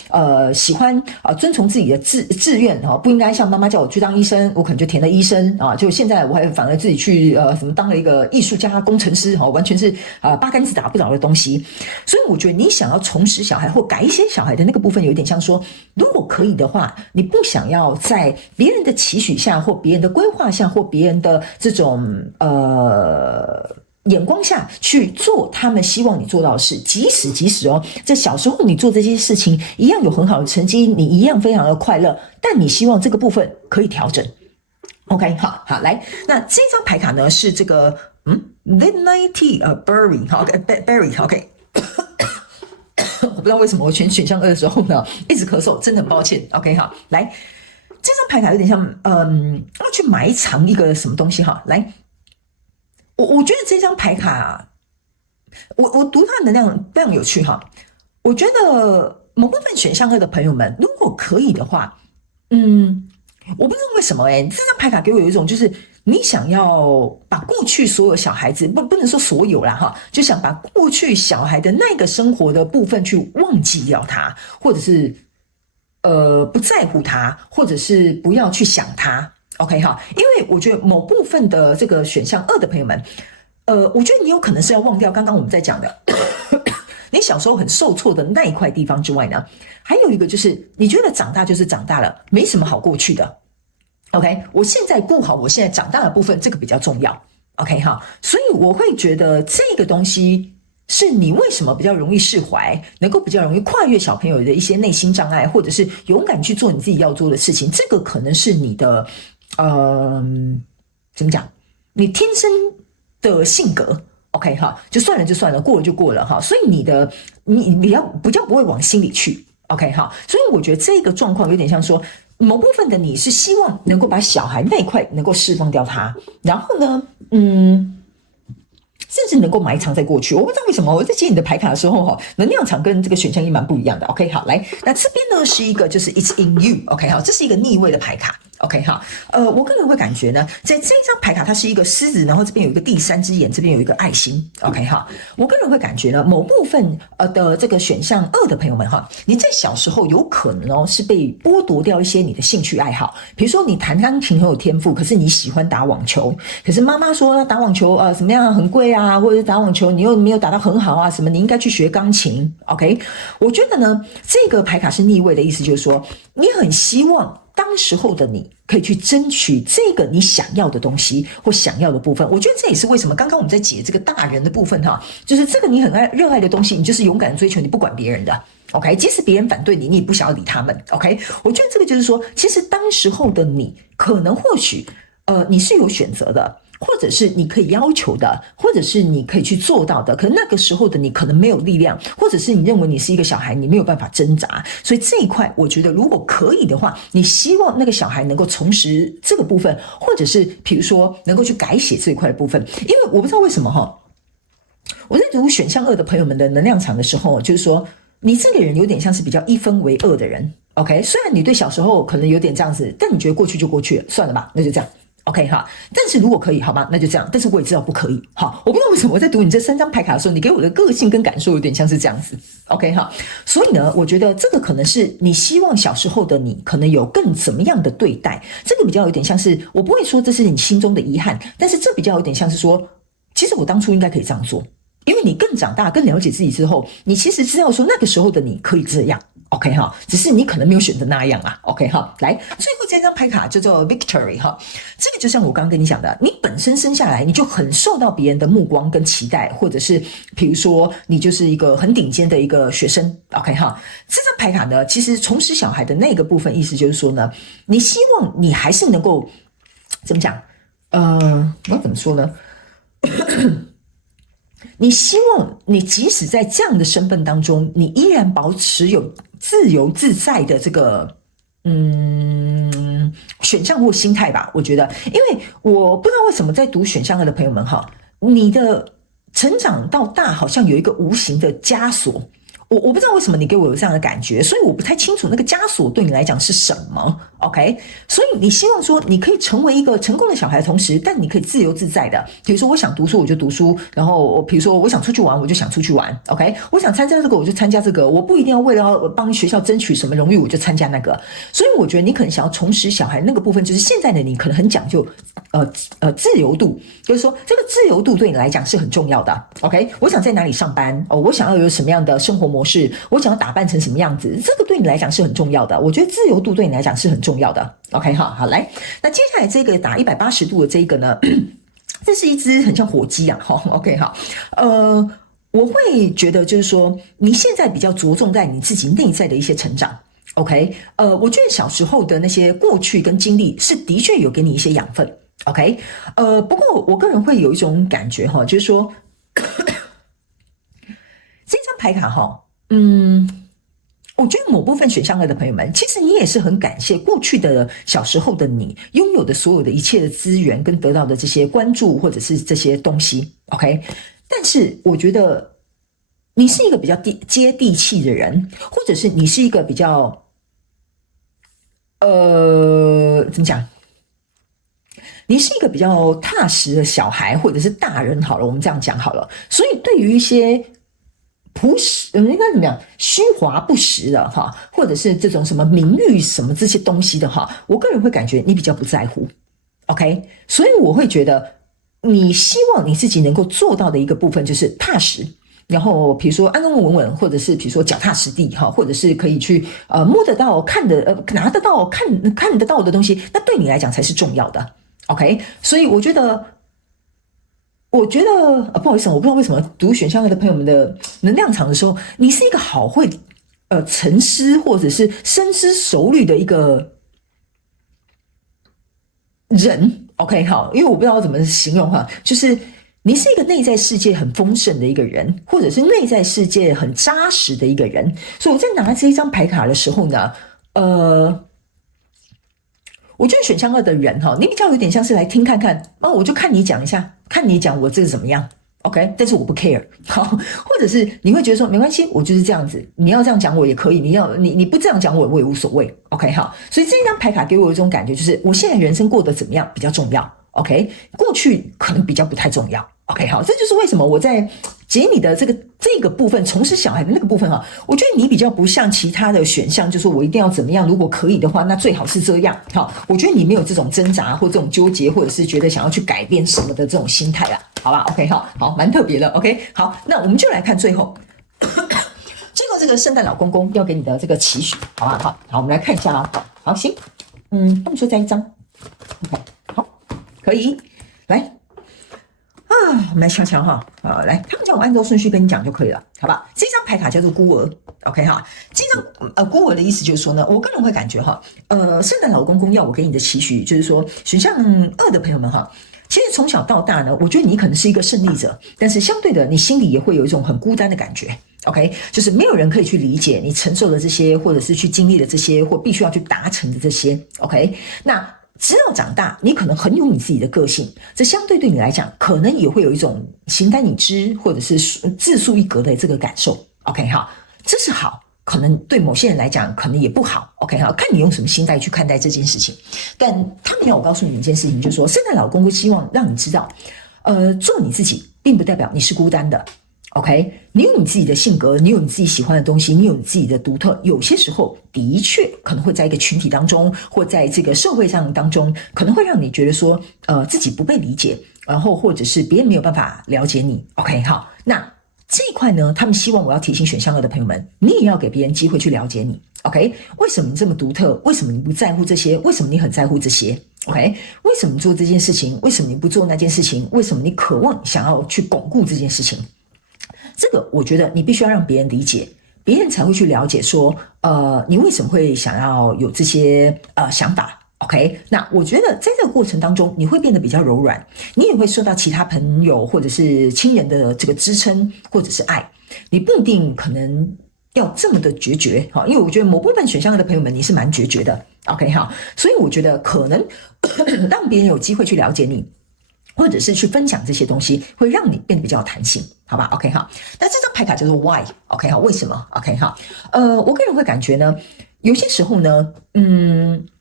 喜欢遵从自己的志愿不应该像妈妈叫我去当医生，我可能就填了医生就现在我还反而自己去什么当了一个艺术家、工程师完全是八竿子打不着的东西。所以我觉得你想要重拾小孩或改写小孩的那个部分，有点像说，如果可以的话，你不想要在别人的期许下，或别人的规划下，或别人的这种眼光下去做他们希望你做到的事，即使在小时候你做这些事情一样有很好的成绩，你一样非常的快乐，但你希望这个部分可以调整。OK， 好，来，那这张牌卡呢是这个Midnight Tea Berry， 好 ，Berry， OK， 我不知道为什么我选项2的时候呢一直咳嗽，真的很抱歉。OK， 好，来，这张牌卡有点像要去埋藏一个什么东西哈，来。我觉得这张牌卡，我读它的能量非常有趣哈。我觉得某部分选项2的朋友们，如果可以的话，我不知道为什么这张牌卡给我有一种就是你想要把过去所有小孩子不能说所有啦哈，就想把过去小孩的那个生活的部分去忘记掉它，或者是不在乎它，或者是不要去想它。OK 哈，因为我觉得某部分的这个选项2的朋友们，我觉得你有可能是要忘掉刚刚我们在讲的你小时候很受挫的那一块地方之外呢，还有一个就是你觉得长大就是长大了，没什么好过去的。OK， 我现在顾好我现在长大的部分，这个比较重要。OK 哈，所以我会觉得这个东西是你为什么比较容易释怀，能够比较容易跨越小朋友的一些内心障碍，或者是勇敢去做你自己要做的事情，这个可能是你的怎么讲？你天生的性格 ，OK 哈，就算了，过了就过了哈。所以你比较不会往心里去 ，OK 哈。所以我觉得这个状况有点像说，某部分的你是希望能够把小孩那一块能够释放掉它，然后呢，甚至能够埋藏在过去。我不知道为什么我在接你的牌卡的时候能量场跟这个选项1蛮不一样的。OK， 好，来，那这边呢是一个就是 It's in you。OK， 好，这是一个逆位的牌卡。OK 哈，我个人会感觉呢，在这张牌卡它是一个狮子，然后这边有一个第3只眼，这边有一个爱心。OK 哈，我个人会感觉呢，某部分的这个选项2的朋友们哈，你在小时候有可能是被剥夺掉一些你的兴趣爱好，比如说你弹钢琴很有天赋，可是你喜欢打网球，可是妈妈说打网球怎么样很贵啊，或者是打网球你又没有打到很好啊，什么你应该去学钢琴。OK， 我觉得呢，这个牌卡是逆位的意思，就是说你很希望当时候的你可以去争取这个你想要的东西或想要的部分。我觉得这也是为什么刚刚我们在解这个大人的部分哈，就是这个你很热爱的东西，你就是勇敢追求，你不管别人的。OK， 即使别人反对你，你也不想要理他们。OK， 我觉得这个就是说，其实当时候的你，可能或许，你是有选择的，或者是你可以要求的，或者是你可以去做到的。可能那个时候的你可能没有力量，或者是你认为你是一个小孩，你没有办法挣扎。所以这一块，我觉得如果可以的话，你希望那个小孩能够重拾这个部分，或者是比如说能够去改写这一块的部分。因为我不知道为什么哈，我在读选项2的朋友们的能量场的时候，就是说。你这个人有点像是比较一分为二的人 ，OK？ 虽然你对小时候可能有点这样子，但你觉得过去就过去了，算了吧，那就这样 ，OK 哈。但是如果可以，好吗？那就这样。但是我也知道不可以，好，我不知道为什么我在读你这3张牌卡的时候，你给我的个性跟感受有点像是这样子 ，OK 哈。所以呢，我觉得这个可能是你希望小时候的你可能有更怎么样的对待，这个比较有点像是，我不会说这是你心中的遗憾，但是这比较有点像是说，其实我当初应该可以这样做。因为你更长大、更了解自己之后，你其实知道说那个时候的你可以这样 ，OK 哈，只是你可能没有选择那样啊 ，OK 哈。来，最后这张牌卡叫做 Victory 哈，这个就像我刚刚跟你讲的，你本身生下来你就很受到别人的目光跟期待，或者是比如说你就是一个很顶尖的一个学生 ，OK 哈。这张牌卡呢，其实重拾小孩的那个部分意思就是说呢，你希望你还是能够怎么讲？我要怎么说呢？你希望你即使在这样的身份当中，你依然保持有自由自在的这个选项或心态吧。我觉得，因为我不知道为什么在读选项2的朋友们哈，你的成长到大好像有一个无形的枷锁。我不知道为什么你给我有这样的感觉，所以我不太清楚那个枷锁对你来讲是什么 ，OK？ 所以你希望说你可以成为一个成功的小孩的同时，但你可以自由自在的，比如说我想读书我就读书，然后比如说我想出去玩我就想出去玩 ，OK？ 我想参加这个我就参加这个，我不一定要为了要帮学校争取什么荣誉我就参加那个。所以我觉得你可能想要重拾小孩那个部分，就是现在的你可能很讲究自由度，就是说这个自由度对你来讲是很重要的 ，OK？ 我想在哪里上班我想要有什么样的生活模式，我想要打扮成什么样子，这个对你来讲是很重要的。我觉得自由度对你来讲是很重要的 ，OK 哈，好来，那接下来这个打180度的这个呢，这是一只很像火鸡啊，哈 ，OK 哈，我会觉得就是说你现在比较着重在你自己内在的一些成长。OK， 我觉得小时候的那些过去跟经历是的确有给你一些养分 ，OK， 不过我个人会有一种感觉哈，就是说这张牌卡哈，我觉得某部分选项2的朋友们，其实你也是很感谢过去的小时候的你拥有的所有的一切的资源跟得到的这些关注或者是这些东西 ，OK， 但是我觉得你是一个比较接地气的人，或者是你是一个比较怎么讲？你是一个比较踏实的小孩，或者是大人好了，我们这样讲好了。所以对于一些朴实，应该怎么样？虚华不实的哈，或者是这种什么名誉什么这些东西的哈，我个人会感觉你比较不在乎 ，OK？ 所以我会觉得你希望你自己能够做到的一个部分就是踏实。然后比如说安安稳稳，或者是比如说脚踏实地哈，或者是可以去摸得到、看得拿得到、看得到的东西，那对你来讲才是重要的。OK， 所以我觉得不好意思，我不知道为什么读选项2的朋友们的能量场的时候，你是一个好会沉思或者是深思熟虑的一个人。OK， 好，因为我不知道怎么形容哈，就是你是一个内在世界很丰盛的一个人，或者是内在世界很扎实的一个人。所以我在拿这一张牌卡的时候呢，我觉得选项2的人哈，你比较有点像是来听看看，我就看你讲一下，看你讲我这个怎么样 ，OK？ 但是我不 care， 好，或者是你会觉得说没关系，我就是这样子，你要这样讲我也可以，你不这样讲我也无所谓 ，OK？ 好，所以这张牌卡给我一种感觉，就是我现在人生过得怎么样比较重要 ，OK？ 过去可能比较不太重要 ，OK？ 好，这就是为什么我在解你的这个部分，重拾小孩的那个部分啊，我觉得你比较不像其他的选项，就是我一定要怎么样，如果可以的话，那最好是这样。好，我觉得你没有这种挣扎或这种纠结，或者是觉得想要去改变什么的这种心态啦，好吧 ？OK， 好，蛮特别的。OK， 好，那我们就来看最后这个圣诞老公公要给你的这个期许，好吧？好，我们来看一下啊。好，行。他们说再一张 ，OK， 好，可以，来。我们来瞧瞧哈，来，他们叫我按照顺序跟你讲就可以了，好吧？这张牌卡叫做孤儿 ，OK 哈。这张孤儿的意思就是说呢，我个人会感觉哈，圣诞老公公要我给你的期许就是说，选项2的朋友们哈，其实从小到大呢，我觉得你可能是一个胜利者，但是相对的，你心里也会有一种很孤单的感觉 ，OK， 就是没有人可以去理解你承受的这些，或者是去经历的这些，或必须要去达成的这些 ，OK， 那。直到长大，你可能很有你自己的个性，这相对对你来讲，可能也会有一种形单影只，或者是自树一格的这个感受。OK 哈，这是好，可能对某些人来讲，可能也不好。OK 哈，看你用什么心态去看待这件事情。但他们要我告诉你一件事情，就是说，圣诞老公公希望让你知道，做你自己，并不代表你是孤单的。OK， 你有你自己的性格，你有你自己喜欢的东西，你有你自己的独特。有些时候的确可能会在一个群体当中，或在这个社会上当中，可能会让你觉得说，自己不被理解，然后或者是别人没有办法了解你。OK， 好，那这一块呢，他们希望我要提醒选项2的朋友们，你也要给别人机会去了解你。OK， 为什么你这么独特？为什么你不在乎这些？为什么你很在乎这些 ？OK， 为什么你做这件事情？为什么你不做那件事情？为什么你渴望想要去巩固这件事情？这个我觉得你必须要让别人理解，别人才会去了解说，你为什么会想要有这些想法 ？OK， 那我觉得在这个过程当中，你会变得比较柔软，你也会受到其他朋友或者是亲人的这个支撑或者是爱，你不一定可能要这么的决绝哈，因为我觉得某部分选项的朋友们你是蛮决绝的 ，OK 哈，所以我觉得可能让别人有机会去了解你。或者是去分享这些东西，会让你变得比较有弹性，好吧 ？OK 哈，那这张牌卡叫做 Why，OK 哈，为什么 ？OK 哈，我个人会感觉呢，有些时候呢，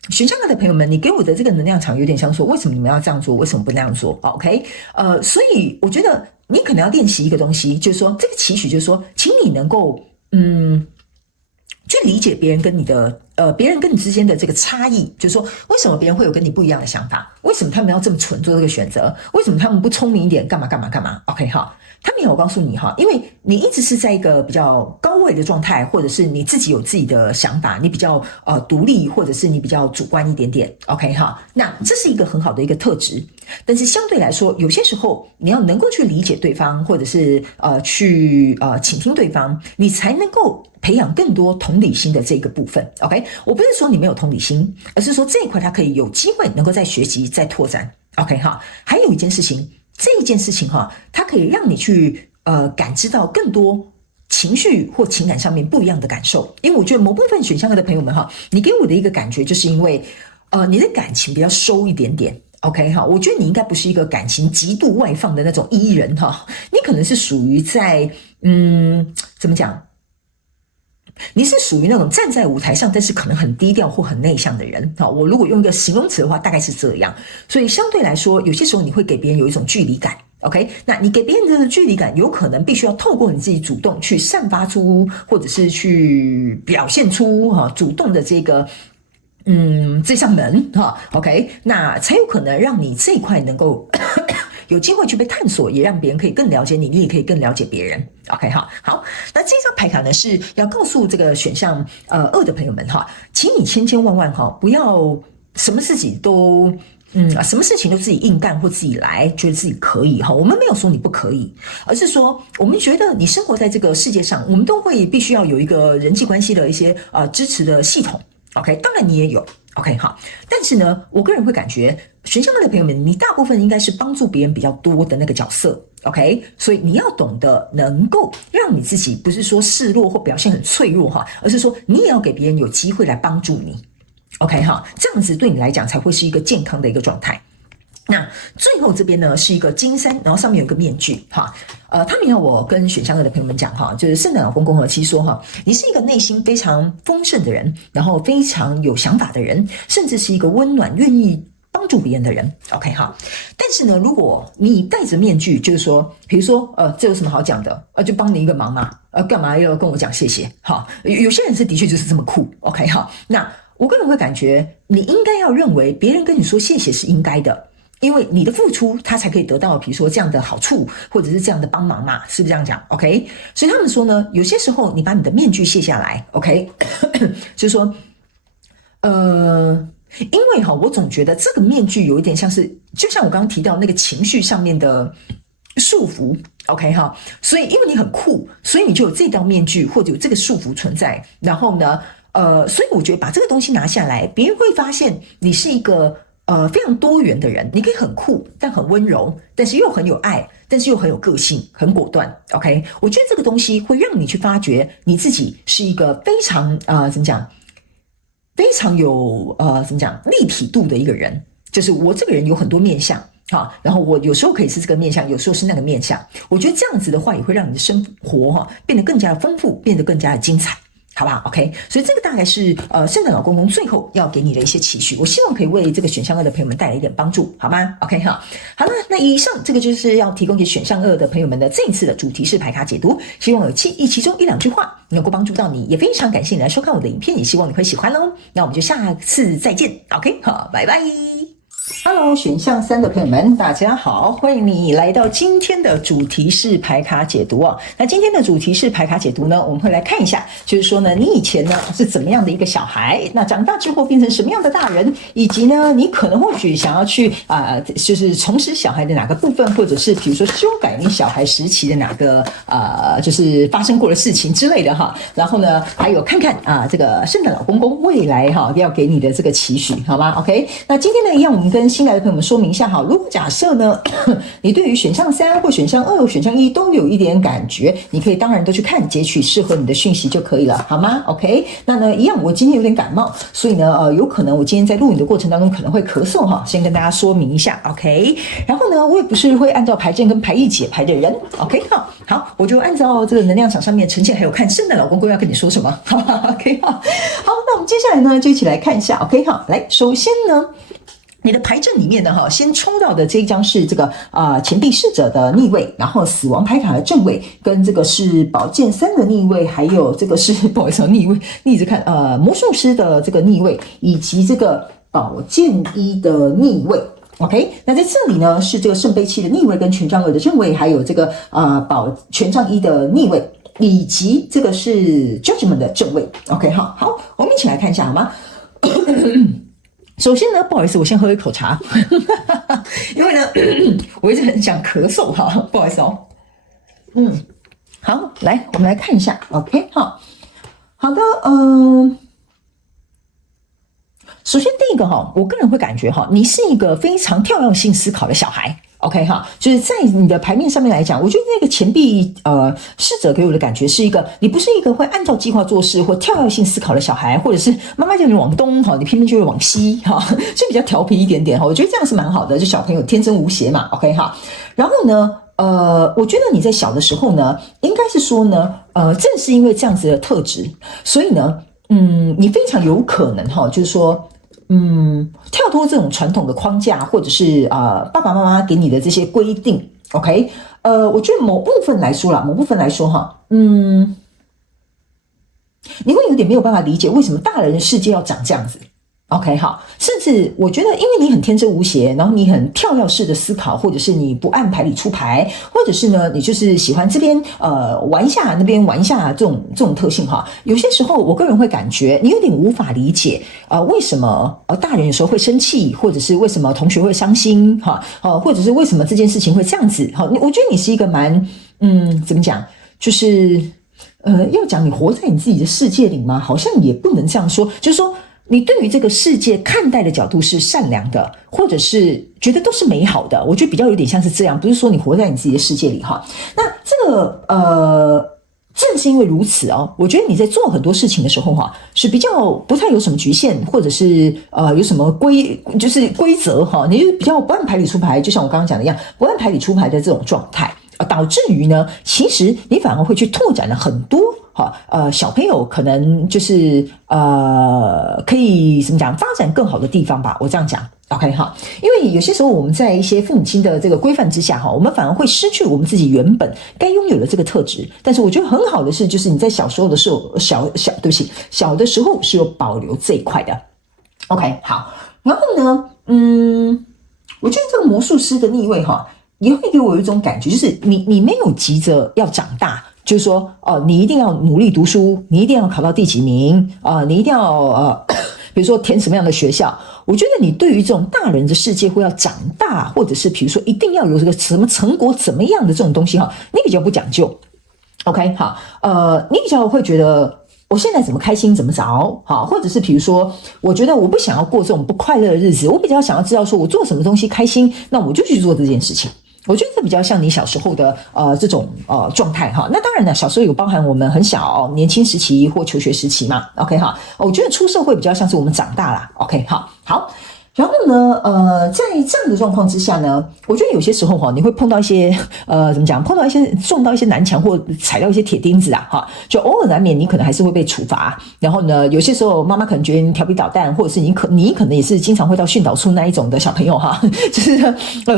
选项2的朋友们，你给我的这个能量场有点像说，为什么你们要这样做，为什么不那样做 ？OK， 所以我觉得你可能要练习一个东西，就是说这个期许，就是说，请你能够，去理解别人跟你的别人跟你之间的这个差异，就是说为什么别人会有跟你不一样的想法？为什么他们要这么蠢做这个选择？为什么他们不聪明一点？干嘛干嘛干嘛 ？OK 哈，他们有我告诉你哈，因为你一直是在一个比较高位的状态，或者是你自己有自己的想法，你比较独立，或者是你比较主观一点点 ，OK 哈，那这是一个很好的一个特质。但是相对来说，有些时候你要能够去理解对方，或者是去倾听对方，你才能够培养更多同理心的这个部分 ，OK？ 我不是说你没有同理心，而是说这一块它可以有机会能够再学习、再拓展 ，OK 哈？还有一件事情，这一件事情哈，它可以让你去感知到更多情绪或情感上面不一样的感受，因为我觉得某部分选项的朋友们哈，你给我的一个感觉就是因为你的感情比较收一点点。OK 哈，我觉得你应该不是一个感情极度外放的那种 E 人哈，你可能是属于在怎么讲？你是属于那种站在舞台上，但是可能很低调或很内向的人。好，我如果用一个形容词的话，大概是这样。所以相对来说，有些时候你会给别人有一种距离感。OK， 那你给别人的距离感，有可能必须要透过你自己主动去散发出，或者是去表现出主动的这个。这扇门哈 ，OK， 那才有可能让你这一块能够有机会去被探索，也让别人可以更了解你，你也可以更了解别人。OK 哈，好，那这张牌卡呢是要告诉这个选项2的朋友们哈，请你千千万万哈不要什么事情都什么事情都自己硬干或自己来，觉得自己可以哈。我们没有说你不可以，而是说我们觉得你生活在这个世界上，我们都会必须要有一个人际关系的一些支持的系统。OK， 当然你也有 OK 好，但是呢，我个人会感觉选项2的朋友们，你大部分应该是帮助别人比较多的那个角色 OK， 所以你要懂得能够让你自己不是说示弱或表现很脆弱哈，而是说你也要给别人有机会来帮助你 OK 哈，这样子对你来讲才会是一个健康的一个状态。那最后这边呢是一个金山，然后上面有一个面具哈，他们要我跟选项2的朋友们讲哈，就是圣诞老公公其实说哈，你是一个内心非常丰盛的人，然后非常有想法的人，甚至是一个温暖、愿意帮助别人的人 ，OK 哈。但是呢，如果你戴着面具，就是说，比如说这有什么好讲的？就帮你一个忙嘛，干嘛要跟我讲谢谢？哈，有些人是的确就是这么酷 ，OK 哈。那我个人会感觉，你应该要认为别人跟你说谢谢是应该的。因为你的付出，他才可以得到，比如说这样的好处，或者是这样的帮忙嘛，是不是这样讲 ？OK， 所以他们说呢，有些时候你把你的面具卸下来 ，OK， 就是说，因为我总觉得这个面具有一点像是，就像我刚刚提到那个情绪上面的束缚 ，OK 哈，所以因为你很酷，所以你就有这道面具或者有这个束缚存在，然后呢，所以我觉得把这个东西拿下来，别人会发现你是一个非常多元的人，你可以很酷，但很温柔，但是又很有爱，但是又很有个性，很果断 ，OK， 我觉得这个东西会让你去发觉你自己是一个非常怎么讲？非常有怎么讲立体度的一个人，就是我这个人有很多面向然后我有时候可以是这个面向，有时候是那个面向。我觉得这样子的话，也会让你的生活变得更加的丰富，变得更加的精彩。好不好 ？OK， 所以这个大概是圣诞老公公最后要给你的一些期许，我希望可以为这个选项2的朋友们带来一点帮助，好吗 ？OK 哈，好了，那以上这个就是要提供给选项2的朋友们的这一次的主题式牌卡解读，希望有其中1-2句话能够帮助到你，也非常感谢你来收看我的影片，也希望你会喜欢喽。那我们就下次再见 ，OK， 好，拜拜。Hello， 选项3的朋友们，大家好，欢迎你来到今天的主题式牌卡解读哦。那今天的主题式牌卡解读呢，我们会来看一下，就是说呢，你以前呢是怎么样的一个小孩，那长大之后变成什么样的大人，以及呢，你可能或许想要去就是重拾小孩的哪个部分，或者是比如说修改你小孩时期的哪个就是发生过的事情之类的哈。然后呢，还有看看这个圣诞老公公未来要给你的这个期许，好吗 ？OK， 那今天呢，一样我们跟新来的朋友们说明一下哈，如果假设呢，你对于选项3或选项2、选项1都有一点感觉，你可以当然都去看截取适合你的讯息就可以了，好吗 ？OK， 那呢，一样我今天有点感冒，所以呢，有可能我今天在录影的过程当中可能会咳嗽哈，先跟大家说明一下 OK。然后呢，我也不是会按照牌阵跟牌意解牌的人 OK 好，我就按照这个能量场上面呈现，还有看圣诞老公公要跟你说什么，好吧 OK 好，那我们接下来呢就一起来看一下 OK 来，首先呢。你的牌阵里面呢，先抽到的这一张是这个钱币侍者的逆位，然后死亡牌卡的正位，跟这个是宝剑3的逆位，还有这个是不好意思逆位，你一直看魔术师的这个逆位，以及这个宝剑1的逆位。OK， 那在这里呢是这个圣杯7的逆位，跟权杖2的正位，还有这个权杖1的逆位，以及这个是 Judgment 的正位。OK， 好，我们一起来看一下好吗？首先呢，不好意思，我先喝一口茶，因为呢，我一直很想咳嗽哈，不好意思哦。好，来，我们来看一下 ，OK， 好的，首先第一个我个人会感觉你是一个非常跳跃性思考的小孩。OK 就是在你的牌面上面来讲，我觉得那个钱币侍者给我的感觉是一个，你不是一个会按照计划做事或跳跃性思考的小孩，或者是妈妈叫你往东你偏偏就会往西就比较调皮一点点我觉得这样是蛮好的，就小朋友天真无邪嘛 OK 然后呢我觉得你在小的时候呢，应该是说呢正是因为这样子的特质，所以呢你非常有可能就是说跳脱这种传统的框架，或者是爸爸妈妈给你的这些规定 ，OK， 我觉得某部分来说你会有点没有办法理解为什么大人的世界要长这样子。OK 甚至我觉得因为你很天真无邪，然后你很跳跃式的思考，或者是你不按牌理出牌，或者是呢你就是喜欢这边玩一下那边玩一下这种特性有些时候我个人会感觉你有点无法理解为什么大人有时候会生气，或者是为什么同学会伤心或者是为什么这件事情会这样子我觉得你是一个蛮怎么讲，就是要讲你活在你自己的世界里吗？好像也不能这样说，就是说你对于这个世界看待的角度是善良的，或者是觉得都是美好的，我觉得比较有点像是这样，不是说你活在你自己的世界里那这个正是因为如此我觉得你在做很多事情的时候是比较不太有什么局限，或者是有什么规则你就比较不按牌理出牌，就像我刚刚讲的一样，不按牌理出牌的这种状态导致于呢，其实你反而会去拓展了很多小朋友可能就是可以怎么讲发展更好的地方吧，我这样讲 OK 因为有些时候我们在一些父母亲的这个规范之下我们反而会失去我们自己原本该拥有的这个特质。但是我觉得很好的是，就是你在小时候的时候小的时候是有保留这一块的 OK 好，然后呢我觉得这个魔术师的逆位也会给我有一种感觉，就是你没有急着要长大，就是说你一定要努力读书，你一定要考到第几名你一定要比如说填什么样的学校。我觉得你对于这种大人的世界会要长大，或者是比如说一定要有这个什么成果怎么样的这种东西哈，你比较不讲究。OK， 好，你比较会觉得我现在怎么开心怎么着，好，或者是比如说，我觉得我不想要过这种不快乐的日子，我比较想要知道说我做什么东西开心，那我就去做这件事情。我觉得这比较像你小时候的这种状态哈。那当然呢，小时候有包含我们很小年轻时期或求学时期嘛。OK 哈，我觉得出社会比较像是我们长大啦。OK 好。然后呢，在这样的状况之下呢，我觉得有些时候哈，你会碰到一些怎么讲，碰到一些撞到一些南墙或踩到一些铁钉子啊，哈，就偶尔难免你可能还是会被处罚。然后呢，有些时候妈妈可能觉得你调皮捣蛋，或者是你可能也是经常会到训导处那一种的小朋友哈，就是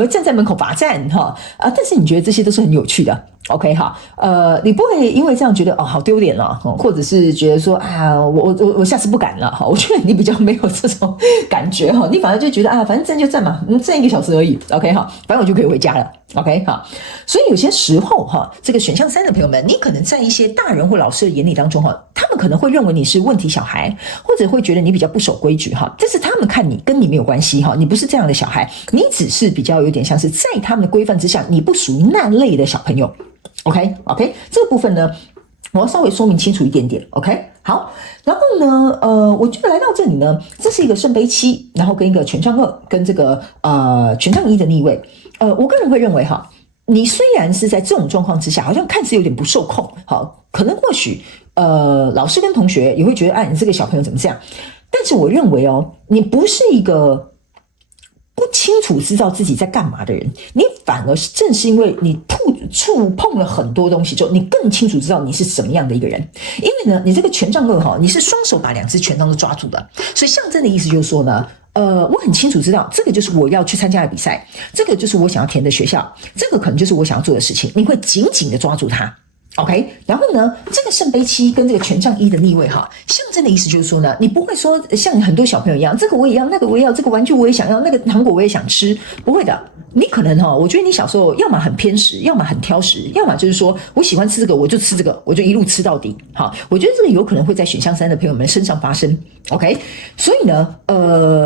站在门口罚站哈但是你觉得这些都是很有趣的。OK 哈，你不会因为这样觉得好丢脸了，或者是觉得说我下次不敢了哈。我觉得你比较没有这种感觉哈，你反而就觉得反正站就站嘛，站1个小时而已。OK 哈，反正我就可以回家了。OK 哈，所以有些时候哈，这个选项3的朋友们，你可能在一些大人或老师的眼里当中哈，他们可能会认为你是问题小孩，或者会觉得你比较不守规矩哈。这是他们看你跟你没有关系哈，你不是这样的小孩，你只是比较有点像是在他们的规范之下，你不属于那类的小朋友。OK， 这个部分呢，我要稍微说明清楚一点点。OK， 好，然后呢，我觉得来到这里呢，这是一个圣杯7，然后跟一个权杖2，跟这个权杖1的逆位。我个人会认为哈，你虽然是在这种状况之下，好像看似有点不受控，好，可能或许老师跟同学也会觉得，你这个小朋友怎么这样？但是我认为你不是一个不清楚知道自己在干嘛的人，你反而是正是因为你触碰了很多东西之后，你更清楚知道你是什么样的一个人。因为呢，你这个权杖2你是双手把2只权杖都抓住的，所以象征的意思就是说呢，我很清楚知道这个就是我要去参加的比赛，这个就是我想要填的学校，这个可能就是我想要做的事情，你会紧紧的抓住它。OK， 然后呢，这个圣杯7跟这个权杖1的逆位哈，象征的意思就是说呢，你不会说像很多小朋友一样，这个我也要，那个我也要，这个玩具我也想要，那个糖果我也想吃，不会的。你可能我觉得你小时候要么很偏食，要么很挑食，要么就是说我喜欢吃这个我就吃这个，我就一路吃到底。好，我觉得这个有可能会在选项3的朋友们身上发生。OK， 所以呢，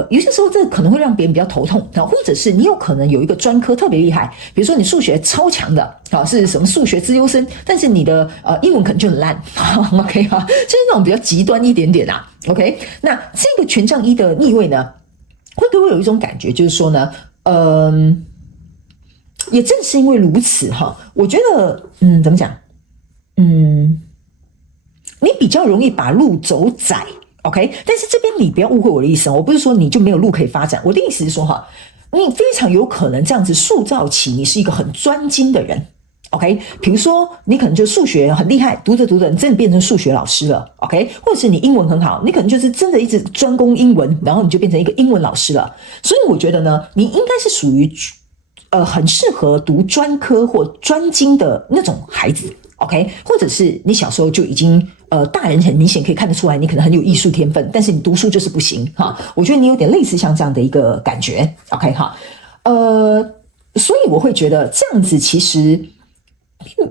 有些时候这个可能会让别人比较头痛，或者是你有可能有一个专科特别厉害，比如说你数学超强的，是什么数学资优生，但是你的英文可能就很烂。OK 就是那种比较极端一点点啊。OK， 那这个权杖1的逆位呢，会给我有一种感觉，就是说呢，也正是因为如此我觉得怎么讲，你比较容易把路走窄。OK， 但是这边你不要误会我的意思，我不是说你就没有路可以发展，我的意思是说你非常有可能这样子塑造起你是一个很专精的人。OK， 比如说你可能就数学很厉害，读着读着你真的变成数学老师了。OK， 或者是你英文很好，你可能就是真的一直专攻英文，然后你就变成一个英文老师了。所以我觉得呢，你应该是属于很适合读专科或专精的那种孩子。OK， 或者是你小时候就已经大人很明显可以看得出来你可能很有艺术天分，但是你读书就是不行我觉得你有点类似像这样的一个感觉。OK 所以我会觉得这样子其实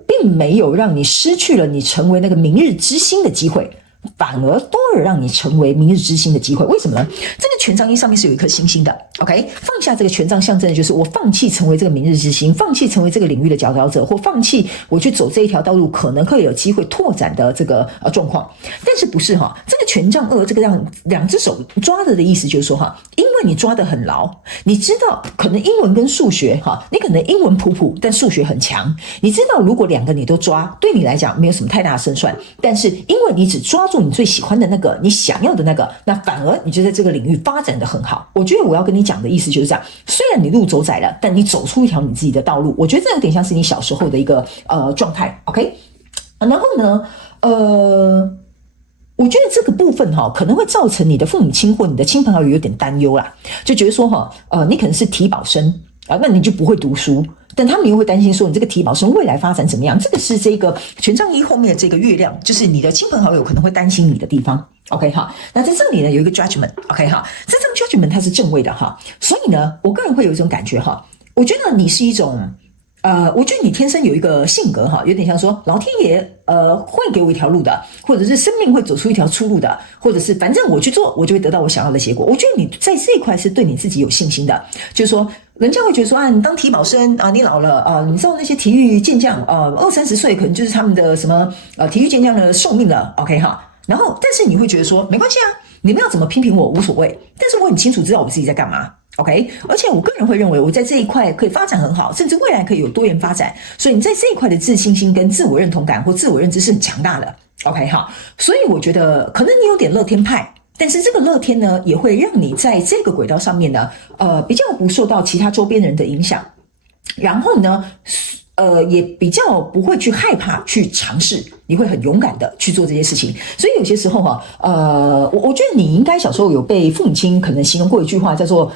并没有让你失去了你成为那个明日之星的机会，反而多了让你成为明日之星的机会。为什么呢？这个权杖1上面是有一颗星星的。OK， 放下这个权杖象征的就是我放弃成为这个明日之星，放弃成为这个领域的佼佼者，或放弃我去走这一条道路可能会有机会拓展的这个状况。但是不是这个权杖2这个让2只手抓着的意思就是说因为你抓得很牢，你知道可能英文跟数学你可能英文普普，但数学很强。你知道如果2个你都抓，对你来讲没有什么太大的胜算，但是因为你只抓住你最喜欢的那个，你想要的那个，那反而你就在这个领域发展得很好。我觉得我要跟你讲的意思就是这样，虽然你路走窄了，但你走出一条你自己的道路。我觉得这有点像是你小时候的一个状态。OK， 然后呢，我觉得这个部分可能会造成你的父母亲或你的亲朋好友有点担忧啦，就觉得说你可能是体保生那你就不会读书，但他们又会担心说你这个体保生未来发展怎么样。这个是这个权杖1后面的这个月亮，就是你的亲朋好友可能会担心你的地方。OK 那在这里呢有一个 judgment。 OK 这张 judgment 它是正位的所以呢我个人会有一种感觉我觉得你是一种我觉得你天生有一个性格哈，有点像说老天爷会给我一条路的，或者是生命会走出一条出路的，或者是反正我去做，我就会得到我想要的结果。我觉得你在这一块是对你自己有信心的，就是说人家会觉得说啊，你当体保生啊，你老了啊，你知道那些体育健将20-30岁可能就是他们的什么体育健将的寿命了 ，OK 哈。然后但是你会觉得说没关系啊，你们要怎么批评我无所谓，但是我很清楚知道我自己在干嘛。OK， 而且我个人会认为我在这一块可以发展很好，甚至未来可以有多元发展，所以你在这一块的自信心跟自我认同感或自我认知是很强大的。OK 好，所以我觉得可能你有点乐天派，但是这个乐天呢，也会让你在这个轨道上面呢，比较不受到其他周边人的影响，然后呢，也比较不会去害怕去尝试，你会很勇敢的去做这些事情。所以有些时候哈，我觉得你应该小时候有被父母亲可能形容过一句话，叫做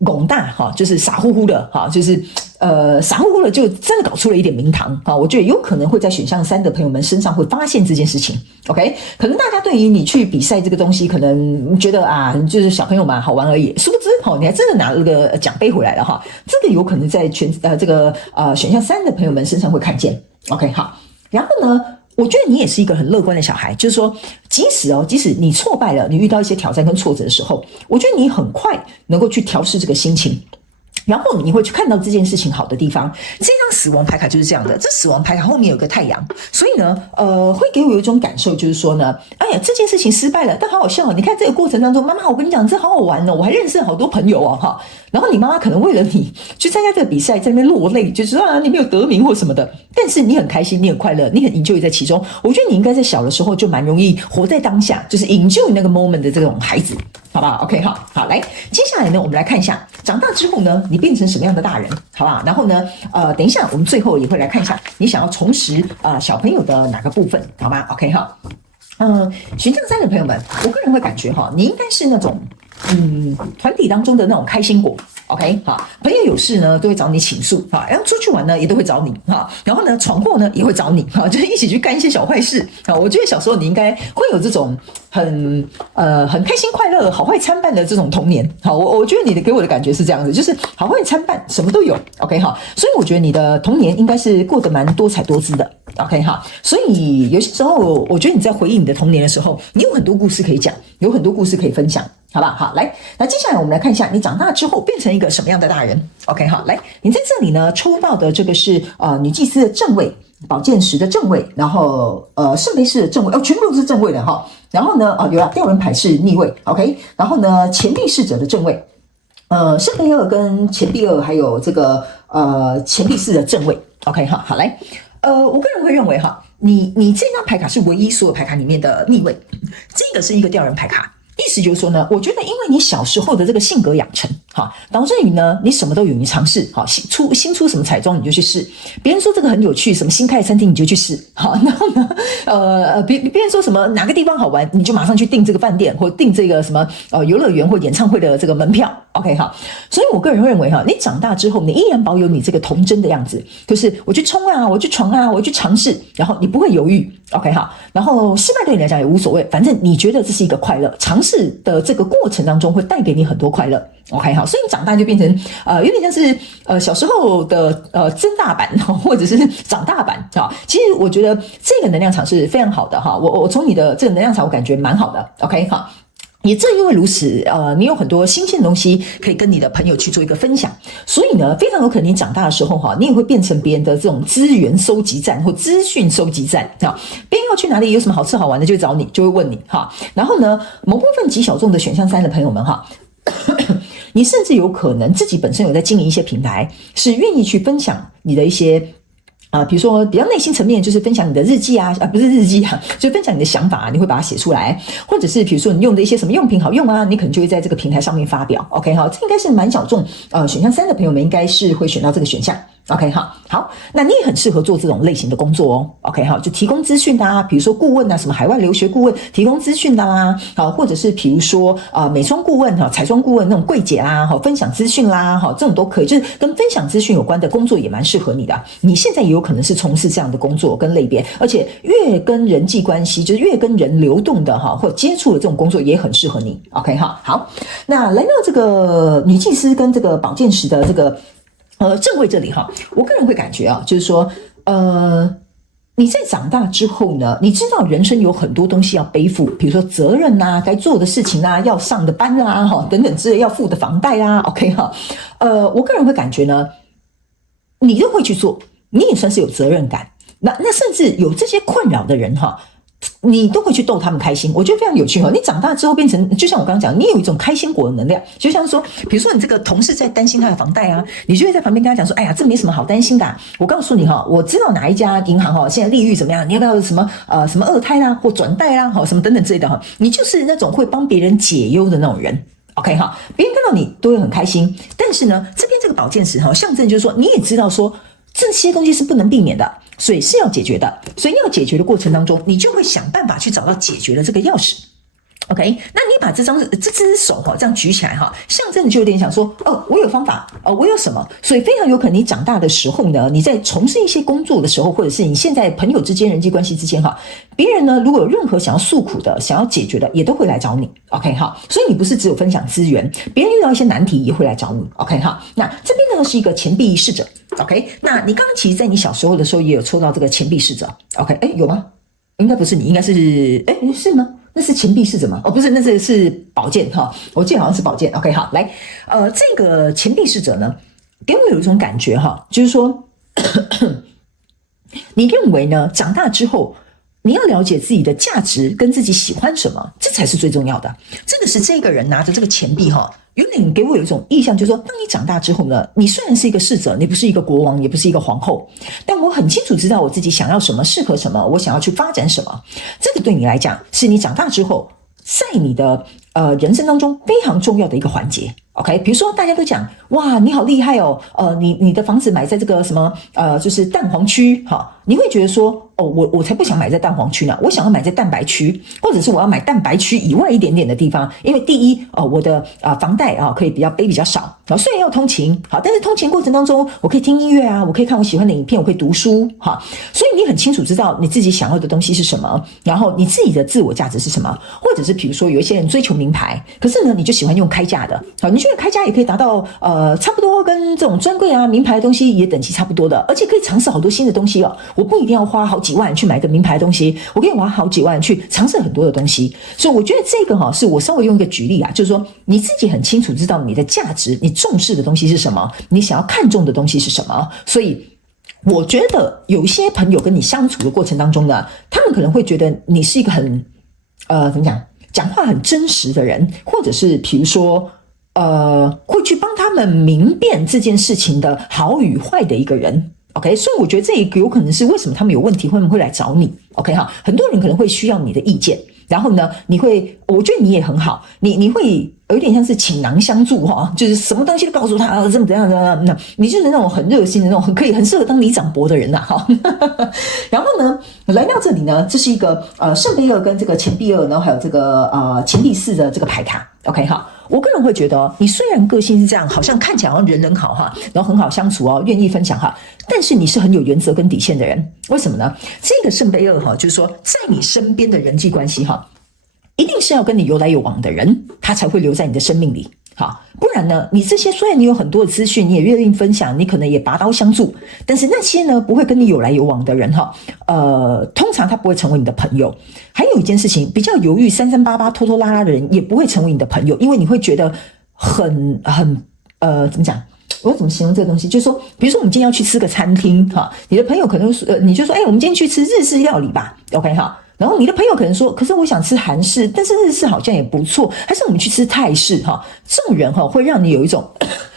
懵大哈，就是傻乎乎的哈，就是傻乎乎的就真的搞出了一点名堂哈。我觉得有可能会在选项3的朋友们身上会发现这件事情。OK， 可能大家对于你去比赛这个东西，可能觉得啊，就是小朋友嘛，好玩而已。殊不知哈，你还真的拿了个奖杯回来了哈。这个有可能在这个选项3的朋友们身上会看见。OK， 好，然后呢？我觉得你也是一个很乐观的小孩，就是说，即使你挫败了，你遇到一些挑战跟挫折的时候，我觉得你很快能够去调试这个心情，然后你会去看到这件事情好的地方。这张死亡牌卡就是这样的，这死亡牌卡后面有个太阳，所以呢，会给我有一种感受，就是说呢，哎呀，这件事情失败了，但好好笑哦！你看这个过程当中，妈妈，我跟你讲，这好好玩哦，我还认识好多朋友哦，哈。然后你妈妈可能为了你去参加这个比赛，在那边落泪，就是啊，你没有得名或什么的，但是你很开心，你很快乐，你很 enjoy 在其中。我觉得你应该在小的时候就蛮容易活在当下，就是 enjoy 那个 moment 的这种孩子，好不好 ？OK， 好，来，接下来呢，我们来看一下长大之后呢，你变成什么样的大人，好不好？然后呢，等一下我们最后也会来看一下你想要重拾小朋友的哪个部分，好吗 ？OK， 好，选项3的朋友们，我个人会感觉哈，你应该是那种。团体当中的那种开心果 ，OK， 好，朋友有事呢都会找你倾诉，好，然后出去玩呢也都会找你，哈，然后呢闯祸呢也会找你，哈，就是一起去干一些小坏事，啊，我觉得小时候你应该会有这种很开心快乐、好坏参半的这种童年，好，我觉得你给我的感觉是这样子，就是好坏参半，什么都有 ，OK， 好，所以我觉得你的童年应该是过得蛮多彩多姿的 ，OK， 好，所以有些时候我觉得你在回忆你的童年的时候，你有很多故事可以讲，有很多故事可以分享。好吧，好，来，那接下来我们来看一下你长大之后变成一个什么样的大人。OK， 好，来，你在这里呢抽到的这个是女祭司的正位，宝剑十的正位，然后圣杯四的正位，全部都是正位的哈。然后呢，有了吊人牌是逆位 ，OK， 然后呢钱币侍者的正位，圣杯2跟钱币2还有这个钱币4的正位 ，OK， 好，好来，我个人会认为哈，你这张牌卡是唯一所有牌卡里面的逆位，这个是一个吊人牌卡。意思就是说呢，我觉得因为你小时候的这个性格养成，哈，导致于呢，你什么都勇于尝试，好，新出什么彩妆你就去试，别人说这个很有趣，什么新开的餐厅你就去试，好，然后呢，别人说什么哪个地方好玩，你就马上去订这个饭店或订这个什么游乐园或演唱会的这个门票 ，OK 哈，所以我个人认为哈，你长大之后，你依然保有你这个童真的样子，就是我去冲啊，我去闯啊，我去尝试，然后你不会犹豫 ，OK 哈，然后失败对你来讲也无所谓，反正你觉得这是一个快乐尝试的这个过程当中会带给你很多快乐 ，OK 好，所以你长大就变成有点像是小时候的增大版或者是长大版啊。其实我觉得这个能量场是非常好的哈，我从你的这个能量场我感觉蛮好的 ，OK 好。也正因为如此，你有很多新鲜的东西可以跟你的朋友去做一个分享，所以呢，非常有可能你长大的时候哈，你也会变成别人的这种资源收集站或资讯收集站啊。别人要去哪里，有什么好吃好玩的，就会找你，就会问你哈。然后呢，某部分极小众的选项3的朋友们哈，你甚至有可能自己本身有在经营一些品牌，是愿意去分享你的一些。比如说比较内心层面，就是分享你的日记啊，不是日记啊，就分享你的想法，你会把它写出来，或者是比如说你用的一些什么用品好用啊，你可能就会在这个平台上面发表。OK， 好，这应该是蛮小众，选项3的朋友们应该是会选到这个选项。OK， 好，那你也很适合做这种类型的工作哦。OK， 好，就提供资讯啊，比如说顾问啊，什么海外留学顾问，提供资讯的啦，好，或者是比如说美妆顾问哈，彩妆顾问那种柜姐啦，好，分享资讯啦，好，这种都可以，就是跟分享资讯有关的工作也蛮适合你的。你现在也有可能是从事这样的工作跟类别，而且越跟人际关系，就是越跟人流动的哈，或接触的这种工作也很适合你。OK， 好，那来到这个女祭司跟这个宝剑十的这个正位这里哈，我个人会感觉啊，就是说，你在长大之后呢，你知道人生有很多东西要背负，比如说责任啦、该做的事情啦、要上的班啦、等等之类要付的房贷啦 ，OK 哈，我个人会感觉呢，你都会去做，你也算是有责任感。那甚至有这些困扰的人哈，你都会去逗他们开心，我觉得非常有趣哈。你长大之后变成，就像我刚刚讲，你有一种开心果的能量，就像说，比如说你这个同事在担心他的房贷啊，你就会在旁边跟他讲说，哎呀，这没什么好担心的我告诉你哈，我知道哪一家银行哈，现在利率怎么样，你要不要什么二胎啦，或转贷啦，什么等等之类的哈，你就是那种会帮别人解忧的那种人。OK 哈，别人看到你都会很开心，但是呢，这边这个宝剑十哈，象征就是说，你也知道说这些东西是不能避免的，所以是要解决的。所以要解决的过程当中，你就会想办法去找到解决的这个钥匙。OK， 那你把这只手这样举起来象征的就有点想说，我有方法，我有什么，所以非常有可能你长大的时候呢，你在从事一些工作的时候，或者是你现在朋友之间人际关系之间别人呢如果有任何想要诉苦的、想要解决的，也都会来找你。OK 所以你不是只有分享资源，别人遇到一些难题也会来找你。OK 那这边呢是一个钱币侍者。OK， 那你刚刚其实在你小时候的时候也有抽到这个钱币侍者。OK， 有吗？应该不是你，应该是是吗？那是钱币侍者吗？不是，那是宝剑我记得好像是宝剑。OK， 好，来，这个钱币侍者呢，给我有一种感觉就是说，你认为呢，长大之后你要了解自己的价值跟自己喜欢什么，这才是最重要的。这个是这个人拿着这个钱币有点给我有一种意象，就是说，当你长大之后呢，你虽然是一个侍者，你不是一个国王，也不是一个皇后，但我很清楚知道我自己想要什么，适合什么，我想要去发展什么。这个对你来讲，是你长大之后在你的人生当中非常重要的一个环节。OK， 比如说大家都讲，哇，你好厉害哦，你的房子买在这个什么就是蛋黄区你会觉得说，我才不想买在蛋黄区呢，我想要买在蛋白区，或者是我要买蛋白区以外一点点的地方，因为第一我的房贷可以背比较少，虽然要通勤但是通勤过程当中我可以听音乐我可以看我喜欢的影片，我可以读书所以你很清楚知道你自己想要的东西是什么，然后你自己的自我价值是什么，或者是比如说有一些人追求名牌，可是呢你就喜欢用开价的，你觉得开价也可以达到差不多跟这种专柜名牌的东西也等级差不多的，而且可以尝试好多新的东西我不一定要花好几万去买个名牌的东西，我可以花好几万去尝试很多的东西。所以我觉得这个是我稍微用一个举例就是说你自己很清楚知道你的价值，你重视的东西是什么，你想要看重的东西是什么。所以我觉得有一些朋友跟你相处的过程当中呢，他们可能会觉得你是一个很怎么讲话很真实的人，或者是比如说会去帮他们明辨这件事情的好与坏的一个人。OK， 所以我觉得这一个有可能是为什么他们有问题会来找你。OK 很多人可能会需要你的意见，然后呢，我觉得你也很好，你会有点像是倾囊相助就是什么东西都告诉他怎么样的，你就是那种很热心的那种，很适合当里长伯的人然后呢，来到这里呢，这是一个圣杯二跟这个钱币二，然后还有这个钱币四的这个牌卡。OK 我个人会觉得你虽然个性是这样，好像看起来好像人好然后很好相处愿意分享但是你是很有原则跟底线的人。为什么呢？这个圣杯二就是说，在你身边的人际关系一定是要跟你有来有往的人，他才会留在你的生命里。不然呢，你这些虽然你有很多的资讯，你也愿意分享，你可能也拔刀相助，但是那些呢不会跟你有来有往的人通常他不会成为你的朋友。还有一件事情，比较犹豫、三三八八、拖拖拉拉的人也不会成为你的朋友，因为你会觉得很怎么讲？我怎么形容这个东西？就是说，比如说我们今天要去吃个餐厅你的朋友可能你就说，我们今天去吃日式料理吧。OK 然后你的朋友可能说，可是我想吃韩式，但是日式好像也不错，还是我们去吃泰式这种人会让你有一种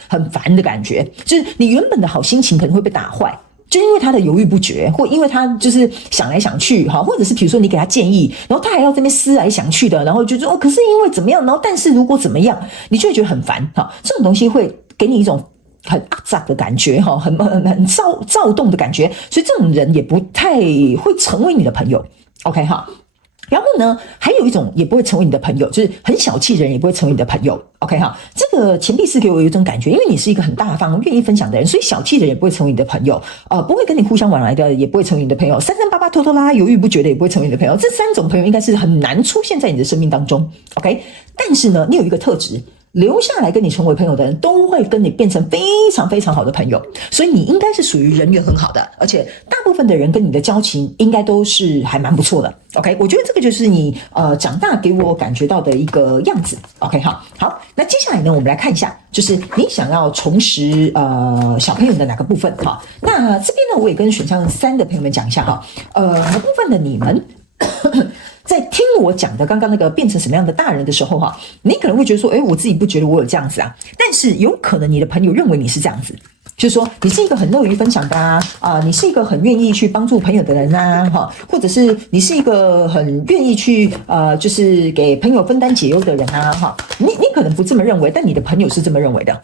很烦的感觉，就是你原本的好心情可能会被打坏，就因为他的犹豫不决，或因为他就是想来想去或者是比如说你给他建议，然后他还要这边思来想去的，然后就说可是因为怎么样，然后但是如果怎么样，你就会觉得很烦这种东西会给你一种很阿杂的感觉很躁动的感觉，所以这种人也不太会成为你的朋友。OK 然后呢，还有一种也不会成为你的朋友，就是很小气的人也不会成为你的朋友。OK 这个钱币四给我有一种感觉，因为你是一个很大方、愿意分享的人，所以小气的人也不会成为你的朋友，不会跟你互相往来的也不会成为你的朋友，三三八八、拖拖拉拉、犹豫不决的也不会成为你的朋友。这三种朋友应该是很难出现在你的生命当中。OK， 但是呢，你有一个特质，留下来跟你成为朋友的人，都会跟你变成非常非常好的朋友，所以你应该是属于人缘很好的，而且大部分的人跟你的交情应该都是还蛮不错的。OK， 我觉得这个就是你长大给我感觉到的一个样子。OK， 好，那接下来呢，我们来看一下，就是你想要重拾小朋友的哪个部分哈？那这边呢，我也跟选项3的朋友们讲一下哈，哪部分的你们在听我讲的刚刚那个变成什么样的大人的时候哈，你可能会觉得说，我自己不觉得我有这样子啊，但是有可能你的朋友认为你是这样子，就是说你是一个很乐于分享的你是一个很愿意去帮助朋友的人或者是你是一个很愿意去就是给朋友分担解忧的人你可能不这么认为，但你的朋友是这么认为的。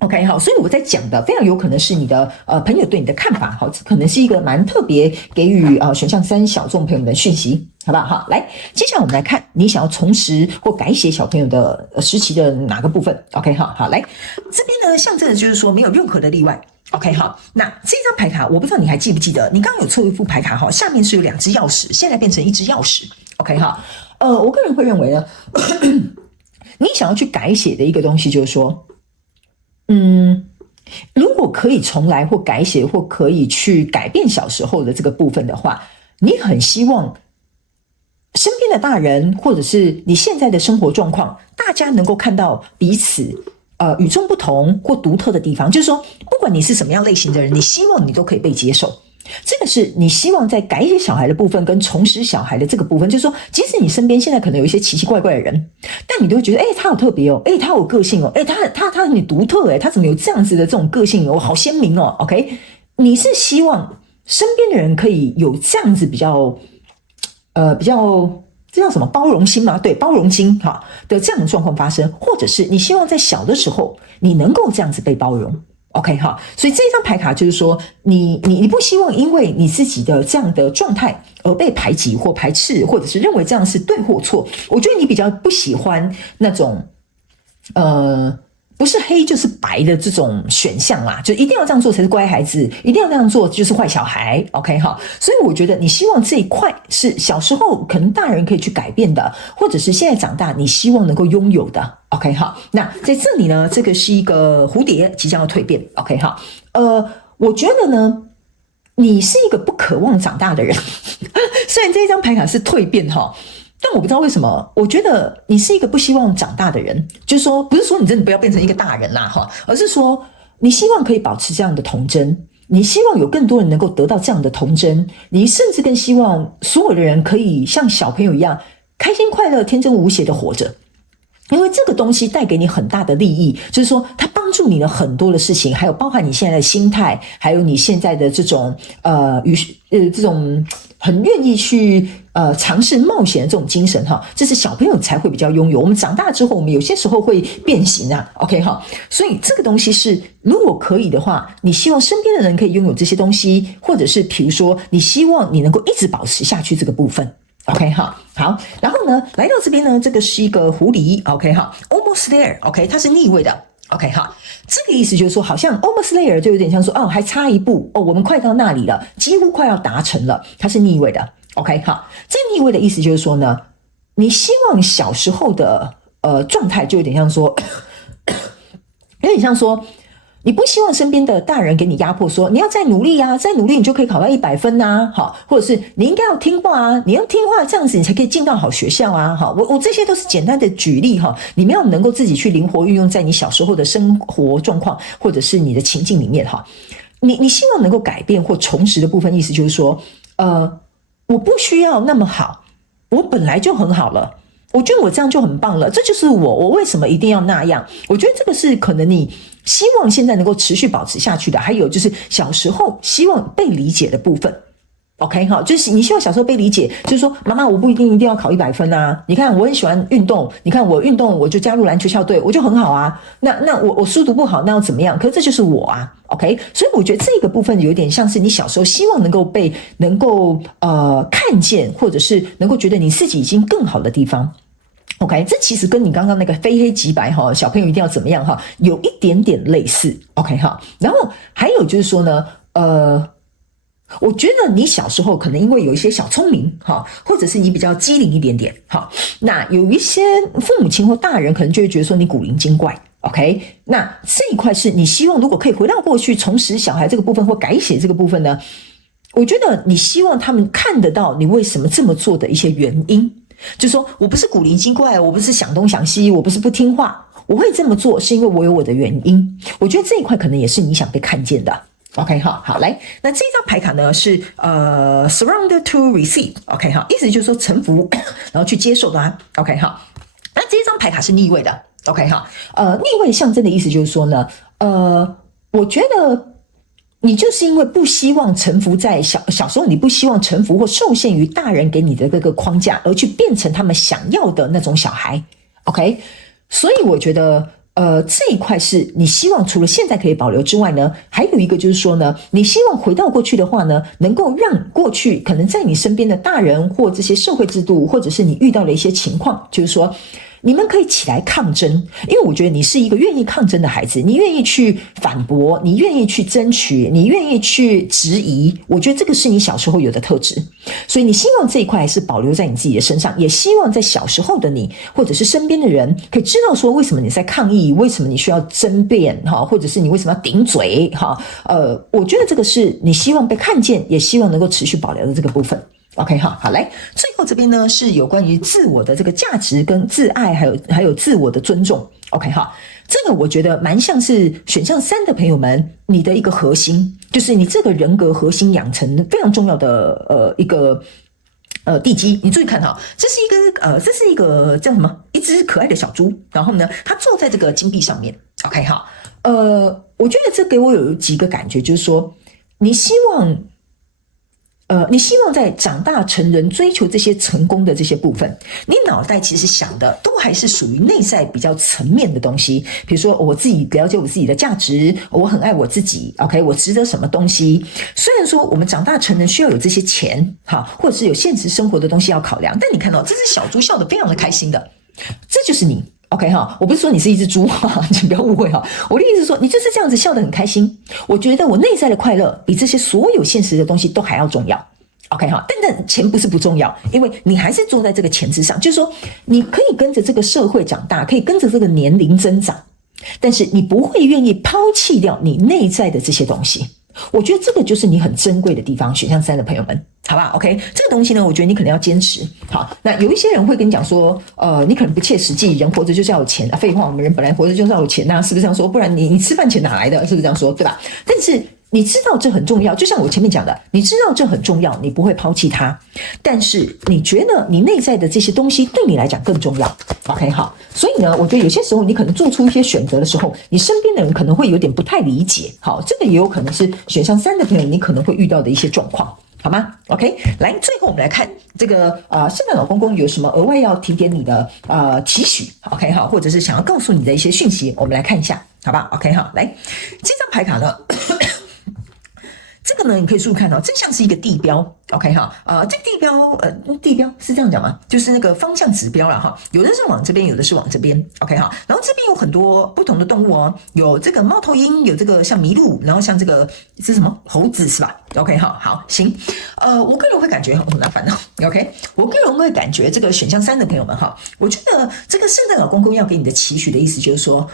OK， 好，所以我在讲的非常有可能是你的朋友对你的看法，好，可能是一个蛮特别给予选项3小众朋友们的讯息，好不好？好，来，接下来我们来看你想要重拾或改写小朋友的时期的哪个部分 ？OK， 好，来这边呢，象征的就是说没有任何的例外。OK， 好，那这张牌卡我不知道你还记不记得，你刚刚有抽一副牌卡哈，下面是有2只钥匙，现在变成1只钥匙。OK， 好，我个人会认为呢，你想要去改写的一个东西就是说。如果可以重来或改写或可以去改变小时候的这个部分的话，你很希望身边的大人或者是你现在的生活状况，大家能够看到彼此与众不同或独特的地方，就是说不管你是什么样类型的人，你希望你都可以被接受。这个是你希望在改写小孩的部分跟重拾小孩的这个部分，就是说即使你身边现在可能有一些奇奇怪怪的人，但你都会觉得他好特别哦，他有个性哦，他很独特他怎么有这样子的这种个性哦，好鲜明哦。 OK， 你是希望身边的人可以有这样子比较这叫什么包容心吗？对，包容心的这样的状况发生，或者是你希望在小的时候你能够这样子被包容。OK 哈，所以这张牌卡就是说，你不希望因为你自己的这样的状态而被排挤或排斥，或者是认为这样是对或错。我觉得你比较不喜欢那种不是黑就是白的这种选项啦，就一定要这样做才是乖孩子，一定要那样做就是坏小孩。OK 哈，所以我觉得你希望这一块是小时候可能大人可以去改变的，或者是现在长大你希望能够拥有的。OK 好，那在这里呢，这个是一个蝴蝶即将要蜕变。OK 好，我觉得呢，你是一个不渴望长大的人，虽然这一张牌卡是蜕变哈。但我不知道为什么，我觉得你是一个不希望长大的人，就是说，不是说你真的不要变成一个大人啦而是说你希望可以保持这样的童真，你希望有更多人能够得到这样的童真，你甚至更希望所有的人可以像小朋友一样开心快乐天真无邪的活着，因为这个东西带给你很大的利益，就是说它帮助你的很多的事情，还有包含你现在的心态，还有你现在的这种这种很愿意去尝试冒险的这种精神这是小朋友才会比较拥有。我们长大之后，我们有些时候会变形OK 所以这个东西是如果可以的话，你希望身边的人可以拥有这些东西，或者是比如说你希望你能够一直保持下去这个部分。OK 好，然后呢，来到这边呢，这个是一个狐狸。OK almost there。 OK 它是逆位的。OK 好，这个意思就是说，好像 almost there 就有点像说还差一步我们快到那里了，几乎快要达成了，它是逆位的。OK 好，这逆位的意思就是说呢，你希望小时候的状态就有点像说你不希望身边的大人给你压迫说你要再努力再努力你就可以考到100分或者是你应该要听话你要听话这样子你才可以进到好学校我这些都是简单的举例你们要能够自己去灵活运用在你小时候的生活状况或者是你的情境里面你希望能够改变或重拾的部分，意思就是说我不需要那么好，我本来就很好了，我觉得我这样就很棒了，这就是我为什么一定要那样？我觉得这个是可能你希望现在能够持续保持下去的，还有就是小时候希望被理解的部分。OK 好，就是你希望小时候被理解，就是说妈妈我不一定要考100分你看我很喜欢运动，你看我运动我就加入篮球校队，我就很好那我书读不好那要怎么样？可是这就是我OK 所以我觉得这个部分有点像是你小时候希望能够看见，或者是能够觉得你自己已经更好的地方。OK 这其实跟你刚刚那个非黑即白小朋友一定要怎么样有一点点类似。OK 然后还有就是说呢我觉得你小时候可能因为有一些小聪明哈，或者是你比较机灵一点点哈，那有一些父母亲或大人可能就会觉得说你古灵精怪。OK， 那这一块是你希望如果可以回到过去重拾小孩这个部分或改写这个部分呢，我觉得你希望他们看得到你为什么这么做的一些原因，就是说我不是古灵精怪，我不是想东想西，我不是不听话，我会这么做是因为我有我的原因。我觉得这一块可能也是你想被看见的。OK 哈，好，来，那这一张牌卡呢是surrender to receive。 OK 哈，意思就是说臣服，然后去接受它。OK 哈，那这一张牌卡是逆位的。OK 哈，逆位象征的意思就是说呢，我觉得你就是因为不希望臣服在小时候，你不希望臣服或受限于大人给你的这个框架，而去变成他们想要的那种小孩。OK， 所以我觉得。这一块是你希望除了现在可以保留之外呢，还有一个就是说呢，你希望回到过去的话呢，能够让过去可能在你身边的大人或这些社会制度，或者是你遇到的一些情况，就是说你们可以起来抗争，因为我觉得你是一个愿意抗争的孩子，你愿意去反驳，你愿意去争取，你愿意去质疑，我觉得这个是你小时候有的特质，所以你希望这一块还是保留在你自己的身上，也希望在小时候的你或者是身边的人可以知道说为什么你在抗议，为什么你需要争辩，或者是你为什么要顶嘴，我觉得这个是你希望被看见，也希望能够持续保留的这个部分。OK 哈，好，来，最后这边呢是有关于自我的这个价值跟自爱，还有自我的尊重。OK 哈，这个我觉得蛮像是选项3的朋友们，你的一个核心，就是你这个人格核心养成非常重要的一个地基。你注意看哈，这是一个叫什么？一只可爱的小猪，然后呢，它坐在这个金币上面。OK 哈，我觉得这给我有几个感觉，就是说，你希望在长大成人追求这些成功的这些部分，你脑袋其实想的都还是属于内在比较层面的东西，比如说我自己了解我自己的价值，我很爱我自己 ，OK， 我值得什么东西。虽然说我们长大成人需要有这些钱，或者是有现实生活的东西要考量，但你看到这只小猪笑得非常的开心的，这就是你。OK 哈，我不是说你是一只猪哈，请不要误会哈。我的意思是说，你就是这样子笑得很开心。我觉得我内在的快乐比这些所有现实的东西都还要重要。OK 哈，但钱不是不重要，因为你还是坐在这个钱之上，就是说你可以跟着这个社会长大，可以跟着这个年龄增长，但是你不会愿意抛弃掉你内在的这些东西。我觉得这个就是你很珍贵的地方，选项3的朋友们，好吧 ？OK， 这个东西呢，我觉得你可能要坚持。好，那有一些人会跟你讲说，你可能不切实际，人活着就是要有钱啊。废话，我们人本来活着就是要有钱啊，是不是这样说？不然你吃饭钱哪来的？是不是这样说？对吧？但是你知道这很重要，就像我前面讲的，你知道这很重要，你不会抛弃它，但是你觉得你内在的这些东西对你来讲更重要。OK， 好，所以呢，我觉得有些时候你可能做出一些选择的时候，你身边的人可能会有点不太理解。好，这个也有可能是选项3的朋友你可能会遇到的一些状况。好吗 ？OK， 来，最后我们来看这个圣诞老公公有什么额外要提点你的期许 ？OK 哈，或者是想要告诉你的一些讯息，我们来看一下，好吧 ？OK 哈，来，这张牌卡呢。这个呢，你可以注意看到，这像是一个地标 ，OK 哈，这个地标是这样讲吗？就是那个方向指标啦哈，有的是往这边，有的是往这边 ，OK 哈，然后这边有很多不同的动物哦，有这个猫头鹰，有这个像麋鹿，然后像这个是什么猴子是吧 ？OK 哈，好，行，我个人会感觉很麻烦哦 ，OK， 我个人会感觉这个选项3的朋友们哈，我觉得这个圣诞老公公要给你的期许的意思就是说，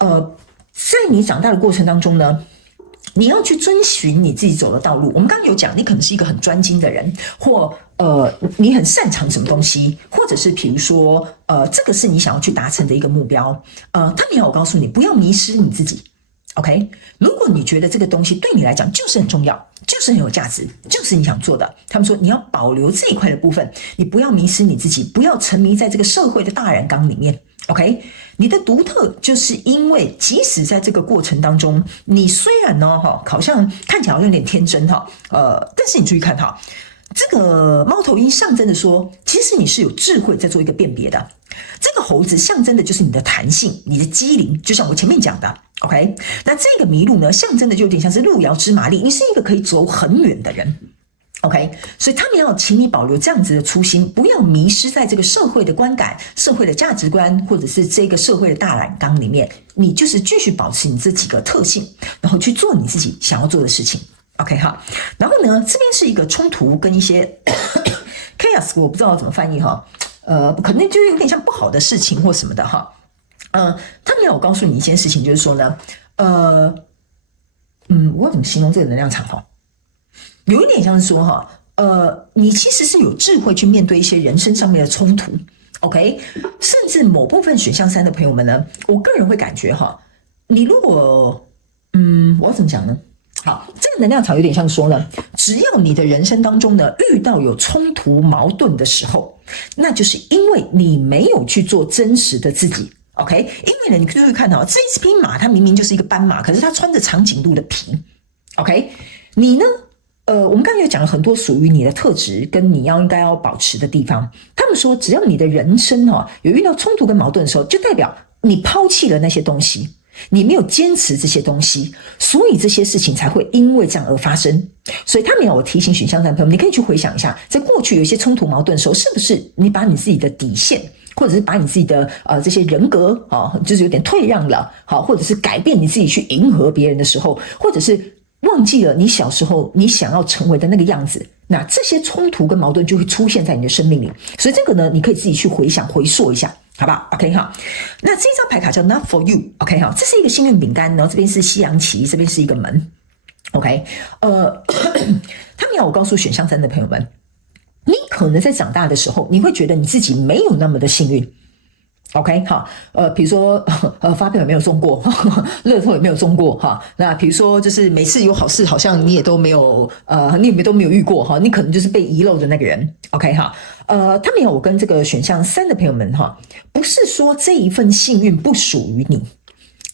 在你长大的过程当中呢。你要去遵循你自己走的道路。我们刚刚有讲，你可能是一个很专精的人，或你很擅长什么东西，或者是比如说这个是你想要去达成的一个目标。他们要我告诉你，不要迷失你自己。OK， 如果你觉得这个东西对你来讲就是很重要，就是很有价值，就是你想做的，他们说你要保留这一块的部分，你不要迷失你自己，不要沉迷在这个社会的大染缸里面。OK， 你的独特就是因为即使在这个过程当中，你虽然呢好像看起来好像有点天真但是你注意看这个猫头鹰象征的说，其实你是有智慧在做一个辨别的。这个猴子象征的就是你的弹性，你的机灵，就像我前面讲的。OK， 那这个麋鹿呢，象征的就有点像是路遥知马力，你是一个可以走很远的人。OK， 所以他们要请你保留这样子的初心，不要迷失在这个社会的观感、社会的价值观，或者是这个社会的大染缸里面。你就是继续保持你这几个特性，然后去做你自己想要做的事情。OK 哈，然后呢，这边是一个冲突跟一些chaos， 我不知道怎么翻译哈，可能就有点像不好的事情或什么的哈。他们要我告诉你一件事情，就是说呢，我要怎么形容这个能量场哈？有一点像是说哈，你其实是有智慧去面对一些人生上面的冲突 ，OK？ 甚至某部分选项3的朋友们呢，我个人会感觉哈，你如果我要怎么讲呢？好，这个能量场有点像说呢，只要你的人生当中呢遇到有冲突矛盾的时候，那就是因为你没有去做真实的自己。OK， 因为呢，你注意看哈，这一匹马它明明就是一个斑马，可是它穿着长颈鹿的皮。OK， 你呢？我们刚才有讲了很多属于你的特质跟你应该要保持的地方。他们说，只要你的人生有遇到冲突跟矛盾的时候，就代表你抛弃了那些东西，你没有坚持这些东西，所以这些事情才会因为这样而发生。所以他们要我提醒选项3的朋友，你可以去回想一下，在过去有一些冲突矛盾的时候，是不是你把你自己的底线，或者是把你自己的这些人格就是有点退让了，或者是改变你自己去迎合别人的时候，或者是忘记了你小时候你想要成为的那个样子，那这些冲突跟矛盾就会出现在你的生命里。所以这个呢，你可以自己去回想回溯一下，好不好 ？OK 哈，那这张牌卡叫 Not for you，OK 哈，这是一个幸运饼干，然后这边是西洋棋，这边是一个门 ，OK， 他们要我告诉选项3的朋友们，你可能在长大的时候，你会觉得你自己没有那么的幸运。OK 哈，比如说发票也没有中过，乐透也没有中过哈。那比如说就是每次有好事，好像你也都没有你也都没有遇过哈，你可能就是被遗漏的那个人。OK 哈，他们有我跟这个选项3的朋友们哈，不是说这一份幸运不属于你，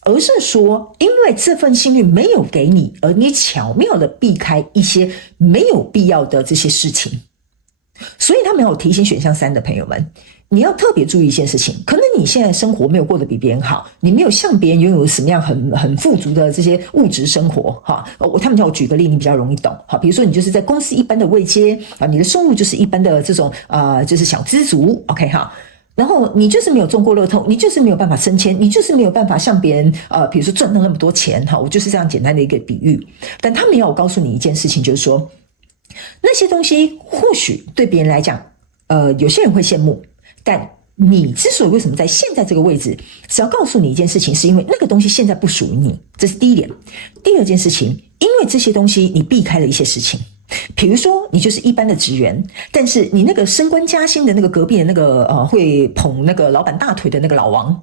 而是说因为这份幸运没有给你，而你巧妙的避开一些没有必要的这些事情。所以他们要提醒选项3的朋友们，你要特别注意一件事情，可能你现在生活没有过得比别人好，你没有像别人拥有什么样很富足的这些物质生活哈。他们叫我举个例，你比较容易懂哈。比如说你就是在公司一般的位阶你的收入就是一般的这种就是小资族 OK 哈。然后你就是没有中过乐透，你就是没有办法升迁，你就是没有办法像别人比如说赚到那么多钱哈。我就是这样简单的一个比喻，但他们要我告诉你一件事情，就是说那些东西或许对别人来讲有些人会羡慕，但你之所以为什么在现在这个位置，只要告诉你一件事情，是因为那个东西现在不属于你，这是第一点。第二件事情，因为这些东西你避开了一些事情，比如说你就是一般的职员，但是你那个升官加薪的那个隔壁的那个会捧那个老板大腿的那个老王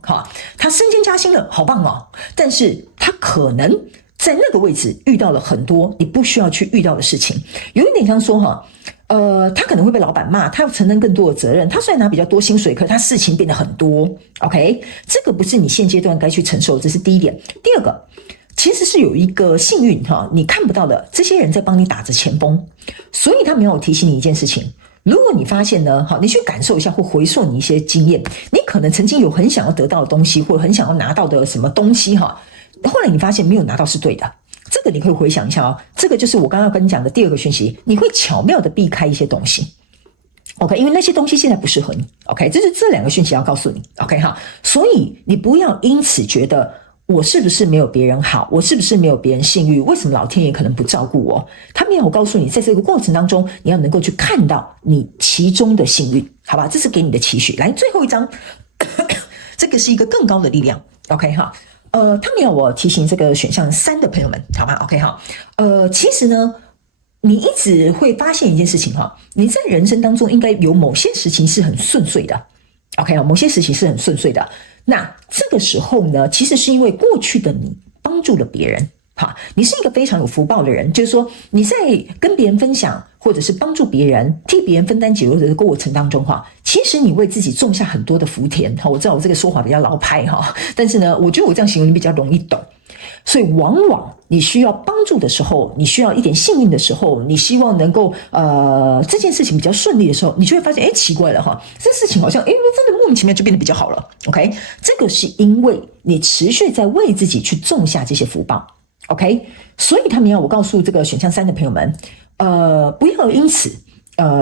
他升迁加薪了，好棒哦，但是他可能在那个位置遇到了很多你不需要去遇到的事情，有一点像说他可能会被老板骂，他要承担更多的责任，他虽然拿比较多薪水，可他事情变得很多 OK， 这个不是你现阶段该去承受，这是第一点。第二个，其实是有一个幸运你看不到的，这些人在帮你打着前锋，所以他们要我提醒你一件事情，如果你发现呢你去感受一下或回溯你一些经验，你可能曾经有很想要得到的东西，或者很想要拿到的什么东西后来你发现没有拿到是对的，这个你可以回想一下这个就是我刚刚跟你讲的第二个讯息，你会巧妙的避开一些东西 OK， 因为那些东西现在不适合你 OK， 这是这两个讯息要告诉你 OK 哈，所以你不要因此觉得我是不是没有别人好，我是不是没有别人幸运，为什么老天爷可能不照顾我，他没有告诉你，在这个过程当中你要能够去看到你其中的幸运，好吧，这是给你的期许。来，最后一张这个是一个更高的力量 OK 哈，他们要我提醒这个选项3的朋友们，好吗 ？OK 哈，其实呢，你一直会发现一件事情你在人生当中应该有某些事情是很顺遂的 ，OK 某些事情是很顺遂的。那这个时候呢，其实是因为过去的你帮助了别人。你是一个非常有福报的人，就是说你在跟别人分享或者是帮助别人替别人分担解忧的过程当中其实你为自己种下很多的福田我知道我这个说法比较老派但是呢我觉得我这样形容你比较容易懂，所以往往你需要帮助的时候，你需要一点幸运的时候，你希望能够这件事情比较顺利的时候，你就会发现奇怪了这事情好像真的莫名其妙就变得比较好了 OK， 这个是因为你持续在为自己去种下这些福报OK， 所以他们要我告诉这个选项3的朋友们，不要因此，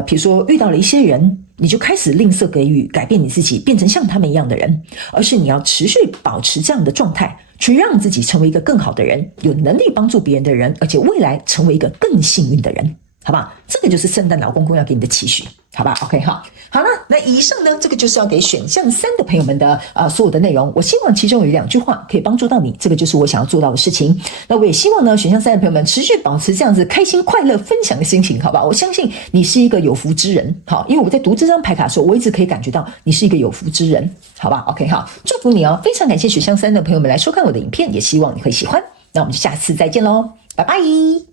比如说遇到了一些人，你就开始吝啬给予，改变你自己，变成像他们一样的人，而是你要持续保持这样的状态，去让自己成为一个更好的人，有能力帮助别人的人，而且未来成为一个更幸运的人，好不好？这个就是圣诞老公公要给你的期许，好吧 ？OK 哈，好了，那以上呢，这个就是要给选项3的朋友们的所有的内容。我希望其中有2句话可以帮助到你，这个就是我想要做到的事情。那我也希望呢，选项3的朋友们持续保持这样子开心、快乐、分享的心情，好吧？我相信你是一个有福之人，好，因为我在读这张牌卡的时候，我一直可以感觉到你是一个有福之人，好吧 ？OK 哈，祝福你哦！非常感谢选项3的朋友们来收看我的影片，也希望你会喜欢。那我们就下次再见喽，拜拜。